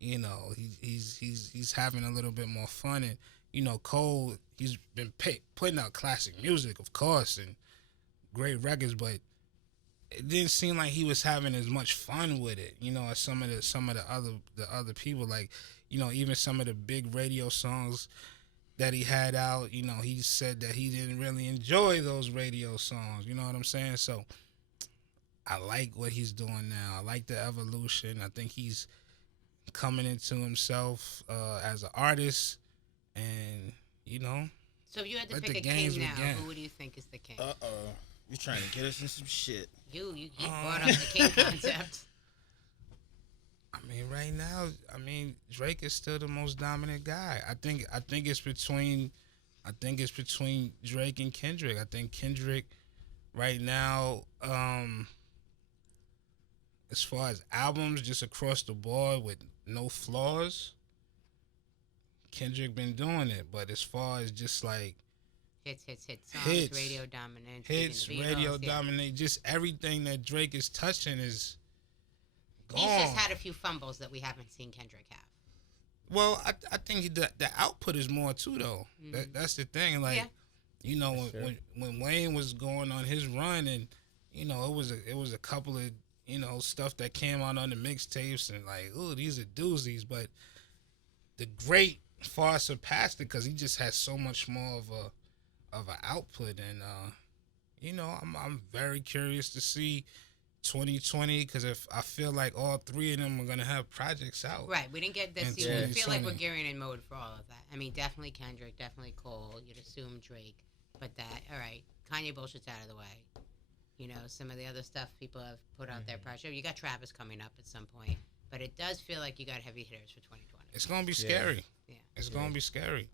you know he's having a little bit more fun. And you know Cole, he's been putting out classic music, of course, and great records, but it didn't seem like he was having as much fun with it, you know, as some of the other people. Like, you know, even some of the big radio songs that he had out, you know, he said that he didn't really enjoy those radio songs, you know what I'm saying? So I like what he's doing now. I like the evolution. I think he's coming into himself as an artist, and So if you had to let pick the a king games now, begin. who would you think is the king? You're trying to get us in some shit. You brought up the king concept. I mean, right now, Drake is still the most dominant guy. I think it's between Drake and Kendrick. I think Kendrick right now, as far as albums just across the board with no flaws, Kendrick been doing it. But as far as just like hits, songs, hits, radio dominance, dominate, just everything that Drake is touching is gone. He's just had a few fumbles that we haven't seen Kendrick have. Well, I think the output is more too though. That's the thing. Like, when Wayne was going on his run, and it was a couple of stuff that came out on the mixtapes, and like, oh, these are doozies. But the great far surpassed it because he just has so much more of an output, and I'm very curious to see 2020 because if I feel like all three of them are gonna have projects out. Right, we didn't get this. We feel like we're gearing in mode for all of that. I mean, definitely Kendrick, definitely Cole. You'd assume Drake, but all right, Kanye bullshit's out of the way. Some of the other stuff people have put out their pressure. You got Travis coming up at some point, but it does feel like you got heavy hitters for 2020. It's gonna be scary. Yeah. It's gonna be scary.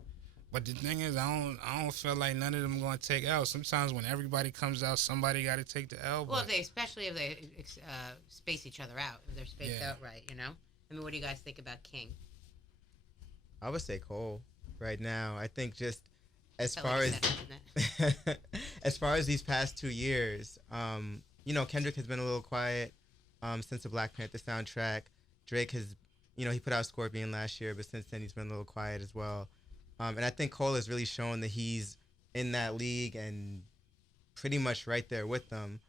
But the thing is, I don't feel like none of them going to take L. Sometimes when everybody comes out, somebody got to take the L. Well, especially if they space each other out, if they're spaced out right, I mean, what do you guys think about King? I would say Cole right now. I think just as far as these past 2 years, Kendrick has been a little quiet since the Black Panther soundtrack. Drake has, he put out Scorpion last year, but since then he's been a little quiet as well. And I think Cole has really shown that he's in that league and pretty much right there with them.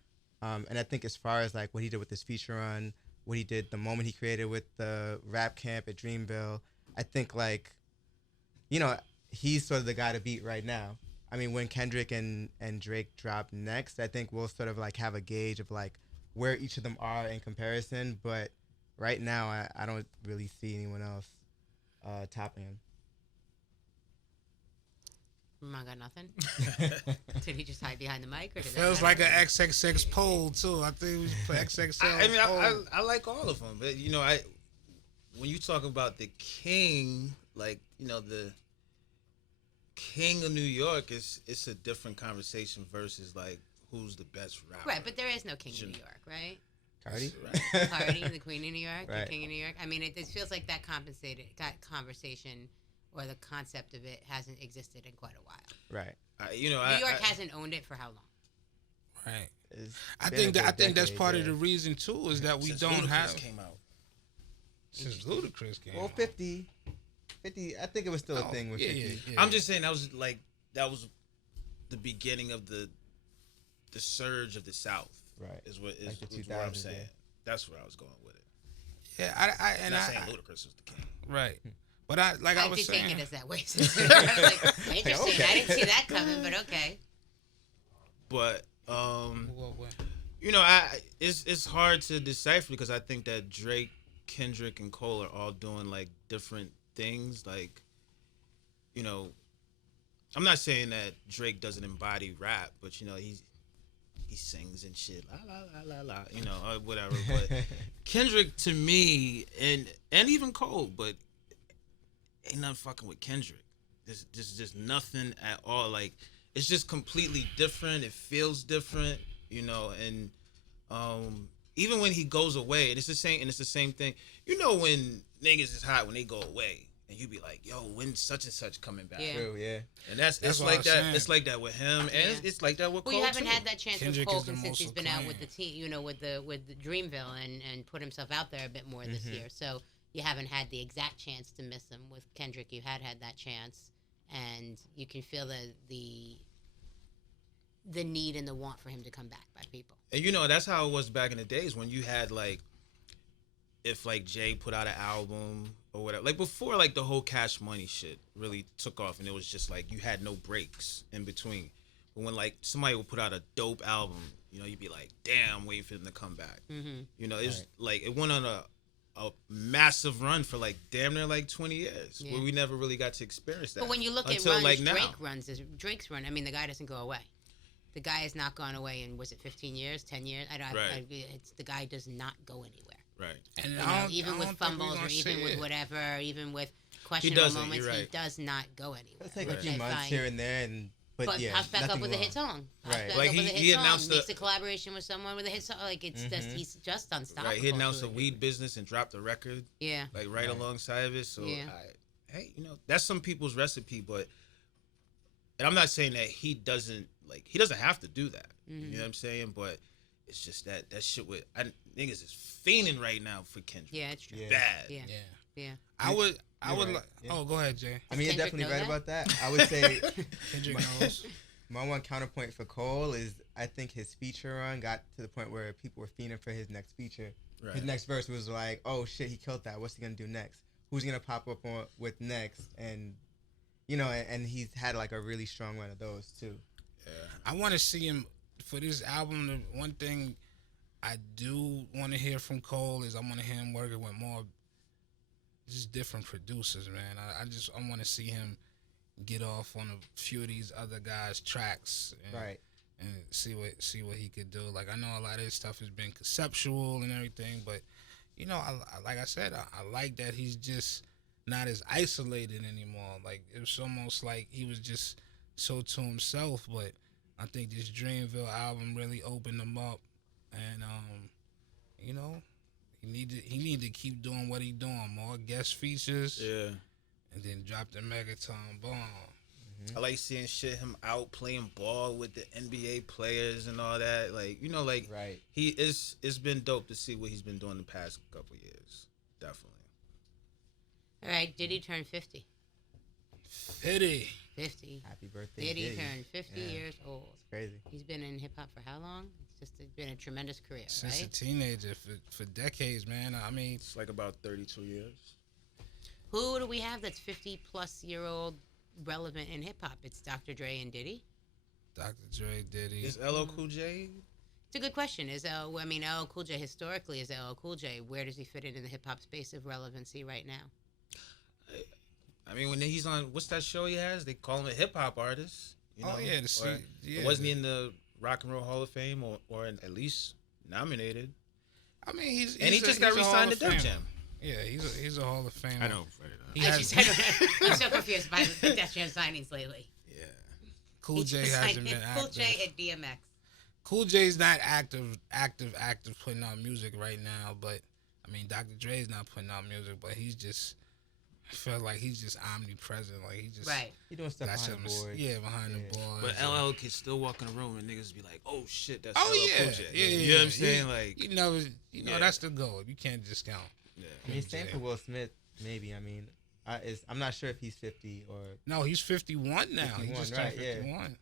And I think as far as like what he did with this feature run, what he did the moment he created with the rap camp at Dreamville, I think like, he's sort of the guy to beat right now. I mean, when Kendrick and Drake drop next, I think we'll sort of like have a gauge of like where each of them are in comparison. But right now, I don't really see anyone else topping him. I got nothing. Did he just hide behind the mic, or did feels like an XXX poll too? I think we put XXX. I like all of them, but when you talk about the king, like the king of New York, it's a different conversation versus like who's the best rapper. Right, but there is no king of New York, right? Cardi, Cardi, the queen of New York, right. The king of New York. I mean, it feels like that conversation. Or the concept of it hasn't existed in quite a while. Right. New York hasn't owned it for how long? Right. I think that's part of the reason too is that we since don't Ludacris have came out. Since Ludacris came out. 50. I think it was still a thing with 50. Yeah. I'm just saying that was the beginning of the surge of the South. Right. Is what I'm saying. Yeah. That's where I was going with it. Yeah, I'm not saying Ludacris was the king. Right. But I was saying, I did take it as that way. I was like, interesting. Okay. I didn't see that coming, but okay. But it's hard to decipher because I think that Drake, Kendrick, and Cole are all doing like different things. Like, I'm not saying that Drake doesn't embody rap, but he sings and shit, la la la la, or whatever. But Kendrick to me, and even Cole, but ain't nothing fucking with Kendrick. There's just nothing at all. Like, it's just completely different. It feels different, and even when he goes away, and it's the same thing. When niggas is hot when they go away, and you be like, yo, when's such and such coming back? Yeah. True, yeah. And it's like that. Saying. It's like that with him, and it's like that with Cole. Well, you haven't too. had that chance Kendrick with Cole since he's been acclaimed. out with the team, with the Dreamville and put himself out there a bit more this year. So you haven't had the exact chance to miss him. With Kendrick, you had that chance, and you can feel the need and the want for him to come back by people. And that's how it was back in the days when you had like, if like Jay put out an album or whatever, like before like the whole Cash Money shit really took off, and it was just like you had no breaks in between. But when like somebody would put out a dope album, you'd be like, damn, waiting for them to come back. Mm-hmm. It's like it went on a massive run for like damn near like 20 years where we never really got to experience that. But when you look at runs, like Drake's run, I mean, the guy doesn't go away. The guy has not gone away in, was it 15 years, 10 years? The guy does not go anywhere. Right. And even with fumbles or even with whatever, even with questionable moments, he does not go anywhere. It's like a few months here and there, but yeah, pops back up with a hit song. Right. Like he announced makes a collaboration with someone with a hit song. Like it's just he's just unstoppable. Right. He announced a weed business and dropped a record. Yeah. Like right alongside of it. So hey, that's some people's recipe, but and I'm not saying that he doesn't have to do that. Mm-hmm. You know what I'm saying? But it's just that shit with niggas is fiending right now for Kendrick. Yeah, it's true. Bad. Yeah. I would like. Yeah. Oh, go ahead, Jay. I mean, you're definitely right about that. I would say Kendrick knows. My one counterpoint for Cole is I think his feature run got to the point where people were fiending for his next feature. Right. His next verse was like, oh shit, he killed that. What's he gonna do next? Who's gonna pop up with next? And and he's had like a really strong run of those too. Yeah. I want to see him for this album. The one thing I do want to hear from Cole is I want to hear him working with more just different producers, man. I want to see him get off on a few of these other guys' tracks, and see what he could do. Like I know a lot of his stuff has been conceptual and everything, but like I said, I like that he's just not as isolated anymore. Like it was almost like he was just so to himself. But I think this Dreamville album really opened him up, and he need to keep doing what he doing, more guest features, and then drop the Megaton bomb. I like seeing him out playing ball with the NBA players and all that. Like right. It's been dope to see what he's been doing the past couple years. Definitely. All right, Diddy turned 50. 50. Happy birthday, Diddy turned 50 years old. It's crazy. He's been in hip hop for how long? It's been a tremendous career, since a teenager for decades, man. I mean, it's like about 32 years. Who do we have that's 50-plus-year-old relevant in hip hop? It's Dr. Dre and Diddy. Dr. Dre, Diddy. Is LL Cool J? It's a good question. LL Cool J historically is LL Cool J. Where does he fit in the hip hop space of relevancy right now? I mean, when he's on, what's that show he has? They call him a hip hop artist. Wasn't he in the Rock and Roll Hall of Fame or at least nominated? I mean, he just got re-signed to Def Jam. Yeah, he's a Hall of Famer. I know. I'm so confused by the Def Jam signings lately. Yeah. Cool J hasn't been active. Cool J at DMX. Cool J's not active putting out music right now, but I mean, Dr. Dre's not putting out music, but I feel like he's just omnipresent. Like he just he doing stuff behind the board. Yeah, behind the board. But LL could still walk in the room and niggas be like, "Oh shit, that's LL Cool J." Yeah, you know what I'm saying? Like that's the goal. You can't discount. Yeah. I mean, same for Will Smith. Maybe. I mean, I'm not sure if he's 50 or. No, he's 51 now. 51, he just turned 51.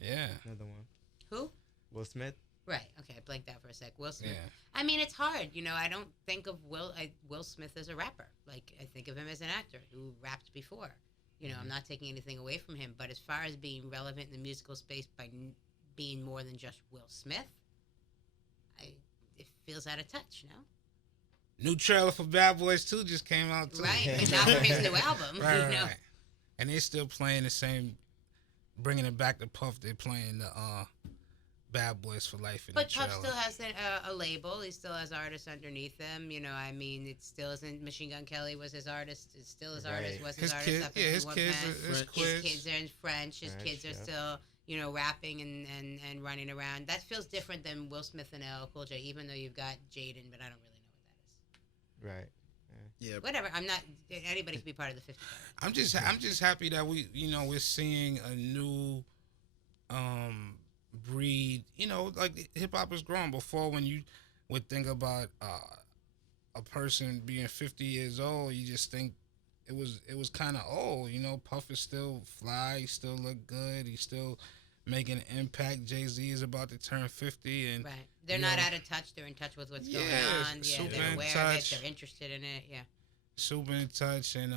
Yeah. Another one. Who? Will Smith. Right. Okay, I blanked out for a sec. Will Smith. Yeah. I mean, it's hard. I don't think of Will Smith as a rapper. Like, I think of him as an actor who rapped before. I'm not taking anything away from him. But as far as being relevant in the musical space by being more than just Will Smith, it feels out of touch, no? New trailer for Bad Boys 2 just came out, too. Right, and now for his new album. Right. And they still playing the same, bringing it back to Puff. They're playing the Bad Boys for Life in the trailer. But Puff still has a label. He still has artists underneath him. I mean, it still isn't. Machine Gun Kelly was his artist. It's still his artist. Was his artist. His kids are in French. His kids are still, rapping and running around. That feels different than Will Smith and LL Cool J, even though you've got Jaden, but I don't really know what that is. Right. Yeah. Whatever. I'm not. Anybody can be part of the 50. I'm just happy that we're seeing a new breed. Like hip hop has grown. Before, when you would think about a person being 50 years old, you just think it was kind of old. Puff is still fly. He still look good. He's still making an impact. Jay-Z is about to turn 50, and they're not out of touch. They're in touch with what's going on. Yeah, they're aware of it. They're interested in it. Yeah, super in touch. And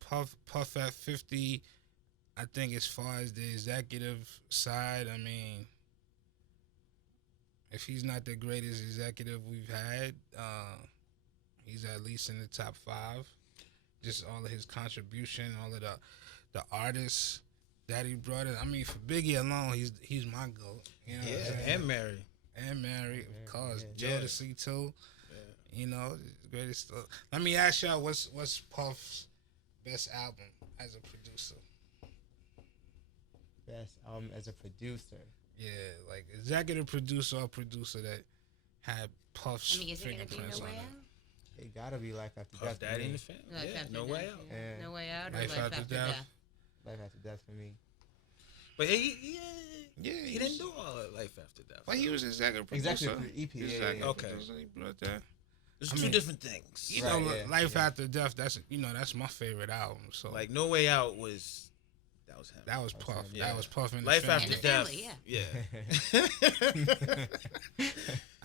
Puff at 50. I think as far as the executive side, I mean, if he's not the greatest executive we've had, he's at least in the top 5. Just all of his contribution, all of the artists that he brought in. I mean, for Biggie alone, he's my goat. You know and Mary. And Mary, of course. Yeah. Jodeci too. Yeah. You know, greatest stuff. Let me ask y'all, what's Puff's best album as a producer? Best album as a producer. Yeah, like executive producer or producer that had Puff's fingerprints on it. It gotta be Life After Puff Death. Daddy in the Family. Yeah, No Way Out. Yeah. No Way Out or Life After Death. Life After Death for me. But he didn't do all of Life After Death. Well, he was executive producer. Executive for EP. Yeah. Okay. He brought that. There's two different things. You know, Life After Death. That's my favorite album. So like No Way Out was him. That was Puff. Yeah. That was Puff in the Life family. After Death. Yeah.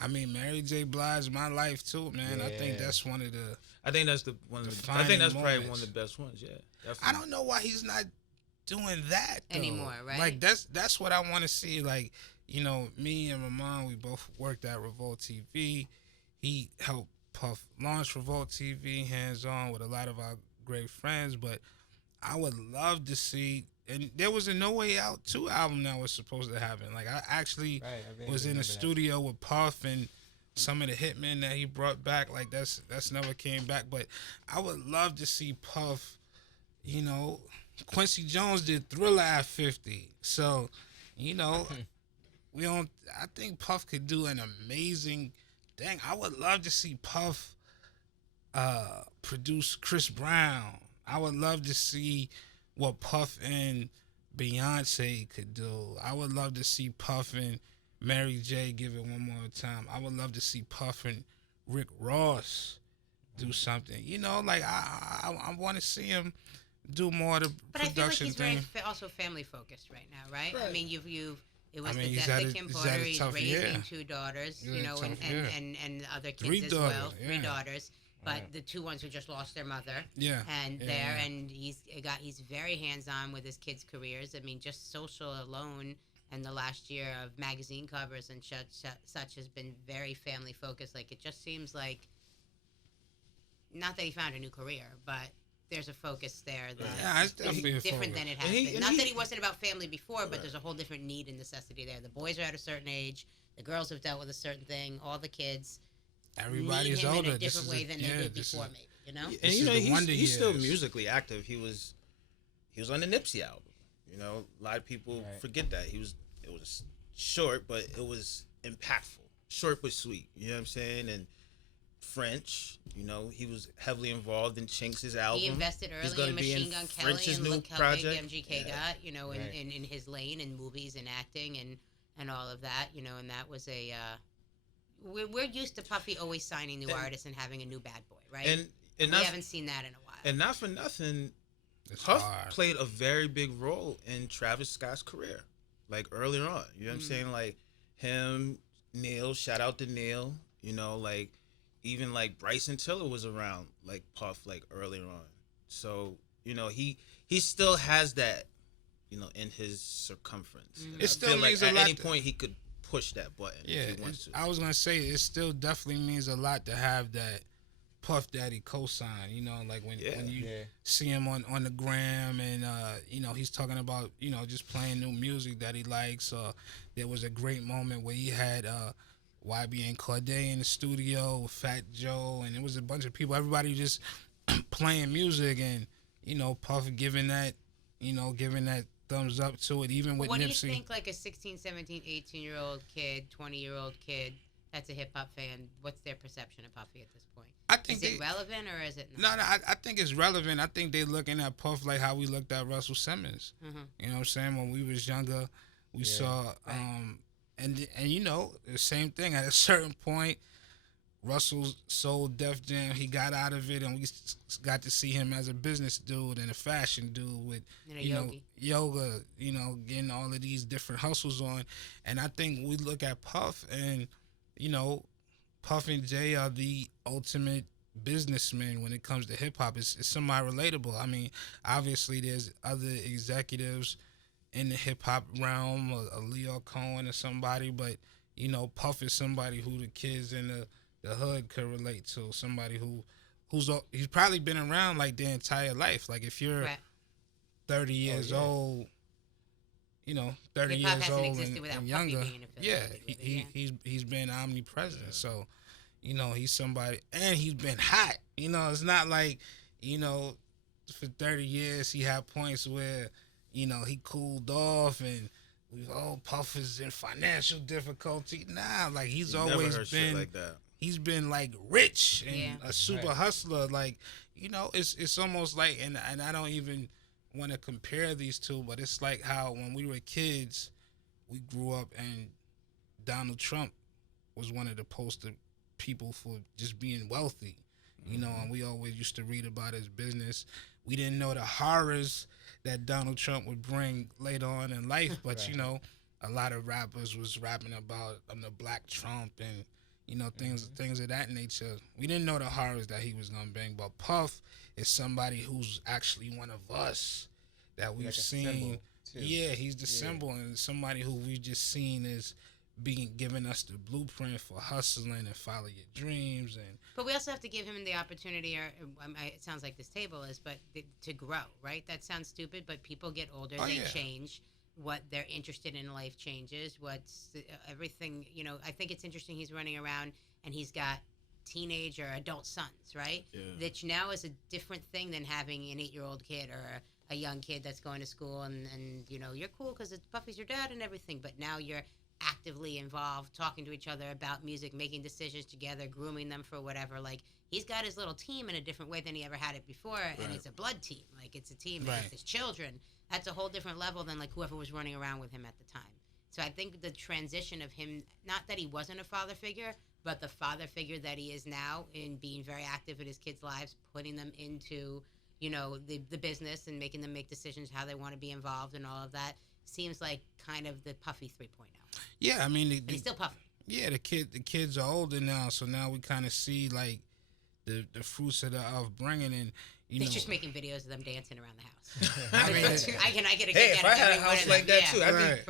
I mean, Mary J. Blige, My Life too, man. Yeah. I think that's one of the. I think that's probably one of the best ones. Yeah. Definitely. I don't know why he's not doing that though. Anymore, right? Like that's what I want to see. Like, you know, me and Rahman, we both worked at Revolt TV. He helped Puff launch Revolt TV hands on with a lot of our great friends. But I would love to see. And there was a No Way Out 2 album that was supposed to happen. Like I actually was in the studio with Puff and some of the hitmen that he brought back. Like that's never came back. But I would love to see Puff. You know, Quincy Jones did Thriller at 50. So, you know, I think Puff could do an amazing thing. I would love to see Puff produce Chris Brown. I would love to see what Puff and Beyonce could do. I would love to see Puff and Mary J give it one more time. I would love to see Puff and Rick Ross do something. You know, like I want to see him do more of the production thing. But I feel like he's very also family focused right now, right? I mean, it was the he's death had of a- Kim he's Porter. had a He's tough raising year. 2 daughters, He's you had a know, tough year. and other kids 3 as daughters, well. yeah. 3 daughters. But the 2 ones who just lost their mother, and he's very hands on with his kids' careers. I mean, just social alone, and the last year of magazine covers and such has been very family focused. Like it just seems like, not that he found a new career, but there's a focus there that it's definitely a different focus. than it has been. Not that he wasn't about family before, but there's a whole different need and necessity there. The boys are at a certain age. The girls have dealt with a certain thing. All the kids. Everybody's need him older. in a different way than they did before, maybe. You know, and you know he's still musically active. He was on the Nipsey album. You know, a lot of people forget that it was short, but it was impactful. Short but sweet. You know what I'm saying? And French, you know, he was heavily involved in Chinks' album. He invested early in Machine Gun Kelly, French's and new look how project. big MGK got. You know, in his lane and movies and acting and all of that. You know, and that was a. We're used to Puffy always signing new artists and having a new bad boy, right? And we haven't seen that in a while. And not for nothing, Puff played a very big role in Travis Scott's career, like earlier on. You know what I'm saying? Like him, Neil. Shout out to Neil. You know, like even like Bryson Tiller was around like Puff like earlier on. So you know he still has that, you know, in his circumference. It still means like a lot. At any point he could push that button. Yeah, if he wants to. I was gonna say it still definitely means a lot to have that Puff Daddy cosign. You know, like when you see him on the gram and you know he's talking about, you know, just playing new music that he likes. There was a great moment where he had YB and Corday in the studio with Fat Joe, and it was a bunch of people. Everybody just playing music, and you know Puff giving that thumbs up to it, even with what Nipsey. What do you think, like a 16, 17, 18-year-old kid, 20-year-old kid that's a hip-hop fan, what's their perception of Puffy at this point? I think is it relevant or is it not? No, I think it's relevant. I think they're looking at Puff like how we looked at Russell Simmons. Mm-hmm. You know what I'm saying? When we was younger, we saw, and you know, the same thing. At a certain point, Russell sold Def Jam. He got out of it, and we got to see him as a business dude and a fashion dude with, know, yoga, you know, getting all of these different hustles on. And I think we look at Puff, and, you know, Puff and Jay are the ultimate businessmen when it comes to hip-hop. It's semi-relatable. I mean, obviously there's other executives in the hip-hop realm, a Leo Cohen or somebody, but, Puff is somebody who the kids in the hood could relate to. Somebody he's probably been around like their entire life. Like if you're 30 years old, 30 years old and younger, he's been omnipresent. Yeah. So, he's somebody, and he's been hot. It's not like, for 30 years he had points where, he cooled off and Puff is in financial difficulty. Nah, like he's always been like that. He's been like rich and a super hustler. Like, it's almost like, and I don't even want to compare these two, but it's like how when we were kids, we grew up and Donald Trump was one of the poster people for just being wealthy, and we always used to read about his business. We didn't know the horrors that Donald Trump would bring later on in life, but a lot of rappers was rapping about the Black Trump and things of that nature. We didn't know the horrors that he was gonna bring, but Puff is somebody who's actually one of us that we've seen. Yeah, he's the symbol, and somebody who we've just seen is giving us the blueprint for hustling and follow your dreams. But we also have to give him the opportunity, it sounds like this table is, but to grow, right? That sounds stupid, but people get older, they change. What they're interested in life changes. Everything, I think it's interesting he's running around and he's got teenage or adult sons, right? Yeah. Which now is a different thing than having an 8-year-old kid or a young kid that's going to school and you're cool because Puffy's your dad and everything, but now you're actively involved, talking to each other about music, making decisions together, grooming them for whatever. Like, he's got his little team in a different way than he ever had it before, and it's a blood team. Like, it's a team, and it's his children. That's a whole different level than, like, whoever was running around with him at the time. So I think the transition of him, not that he wasn't a father figure, but the father figure that he is now in being very active in his kids' lives, putting them into, the business and making them make decisions how they want to be involved and all of that, seems like kind of the Puffy 3.0. Yeah, I mean, he's still Puffy. Yeah, the kids are older now, so now we kind of see like the fruits of the upbringing, and they're just making videos of them dancing around the house. I mean, I get a if I had a house like that too,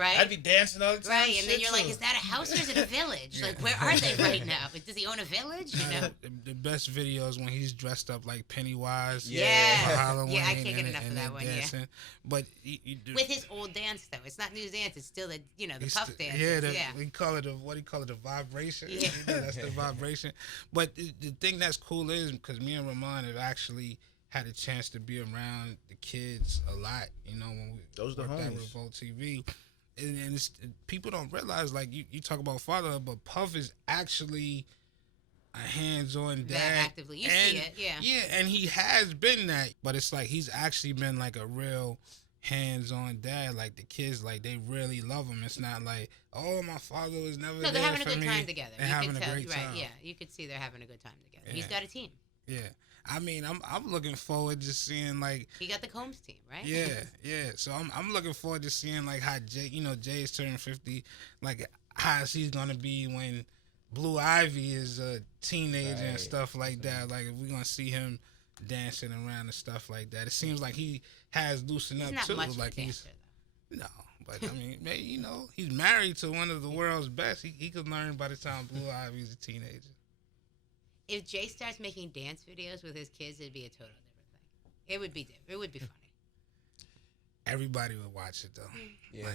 I'd be dancing all the time. Right, and then you're like, is that a house or is it a village? Like, where are they right now? Like, does he own a village? The best video is when he's dressed up like Pennywise. For Halloween. I can't get enough of that one. Dancing. But with his old dance though, it's not new dance. It's still the the Puff dance. We call it the vibration. Yeah. That's the vibration. But the thing that's cool is because me and Rahman have actually had a chance to be around the kids a lot, when we worked at Revolt TV. And people don't realize, like, you talk about fatherhood, but Puff is actually a hands-on dad. That actively. You see it, yeah. Yeah, and he has been that. But it's like he's actually been, like, a real hands-on dad. Like, the kids, like, they really love him. It's not like, oh, my father was never there for me. No, they're having a good time together. They're having a great time. Right, yeah. You could see they're having a good time together. Yeah. He's got a team. Yeah. I mean, I'm looking forward to seeing, like, he got the Combs team, right? Yeah. So I'm looking forward to seeing, like, how Jay's turning 50, like how he's gonna be when Blue Ivy is a teenager and stuff like that. Like, if we're gonna see him dancing around and stuff like that. It seems like he has loosened up too. Much like he's no, but I mean, maybe, he's married to one of the world's best. He could learn by the time Blue Ivy's a teenager. If Jay starts making dance videos with his kids, it'd be a total different thing. It would be different. It would be funny. Everybody would watch it, though. Yeah.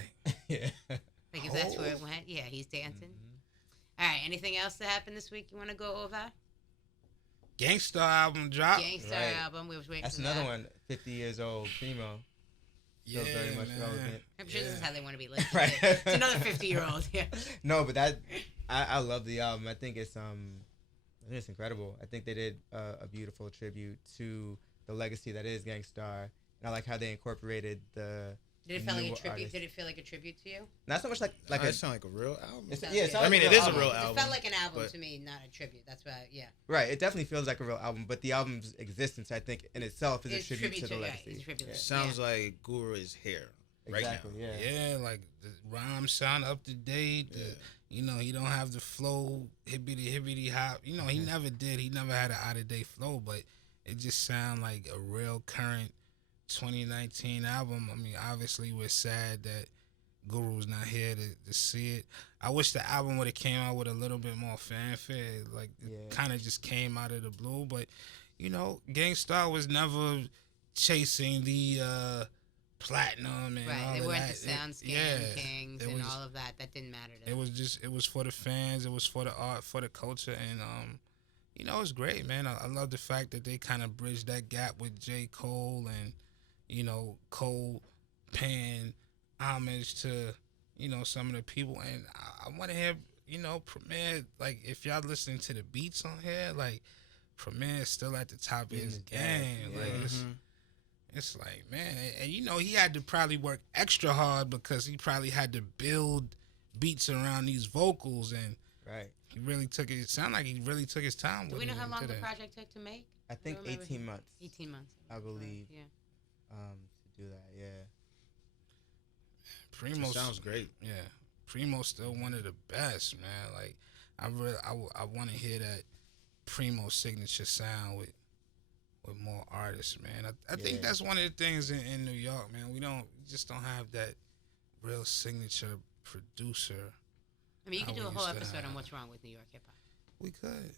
Like if that's where it went, he's dancing. Mm-hmm. All right, anything else that happened this week you want to go over? Gangstar album dropped. Album. We was waiting That's for another that. one. 50 years old, Primo. Yeah, very much relevant. I'm sure this is how they want to be living. Right. It's another 50-year-old. Yeah. No, but I love the album. I think it's incredible. I think they did a beautiful tribute to the legacy that is Gangstar, and I like how they incorporated the. Did it feel like a tribute? Artists. Did it feel like a tribute to you? Not so much like it sound like a real album. It is a real album. It felt like an album to me, not a tribute. That's why, Right. It definitely feels like a real album, but the album's existence, I think, in itself is a tribute to the legacy. Sounds like Guru is here right exactly, now. Yeah, like the rhymes sound up to date. He don't have the flow, hibbity hop. He never did. He never had an out-of-date flow, but it just sound like a real current 2019 album. I mean, obviously we're sad that Guru's not here to see it. I wish the album would have came out with a little bit more fanfare. Like, it kind of just came out of the blue. But, you know, Gang Starr was never chasing the platinum and all they of weren't that. the SoundScan kings and all of that. That didn't matter to them. It was for the fans. It was for the art, for the culture. And, you know, it's great, man. I love the fact that they kind of bridged that gap with J. Cole and, you know, Cole paying homage to, you know, some of the people. And I want to hear, you know, Premier, like, if y'all listening to the beats on here, like, Premier is still at the top of his game. Like, it's like, man, and you know, he had to probably work extra hard because he probably had to build beats around these vocals, and he really took it. It sounded like he really took his time. Do we know how long the project took to make? I think 18 months. 18 months, I believe. Yeah. To do that, yeah. Primo sounds great. Yeah, Primo's still one of the best, man. Like, I want to hear that Primo signature sound with more artists, man. I think that's one of the things in New York, man. We just don't have that real signature producer. I mean, you could do a whole episode on what's wrong with New York hip hop. We could.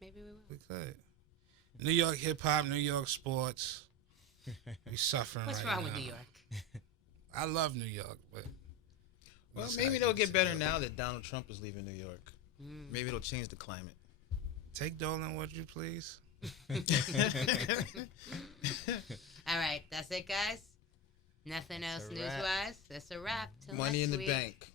Maybe we will. We could. New York hip hop, New York sports. We suffering what's right wrong now. with New York? I love New York, but well, maybe they'll get better now that Donald Trump is leaving New York. Maybe it'll change the climate. Take Dolan, would you please? All right, that's it, guys. Nothing else news-wise. That's a wrap. Till Money in next the week. bank.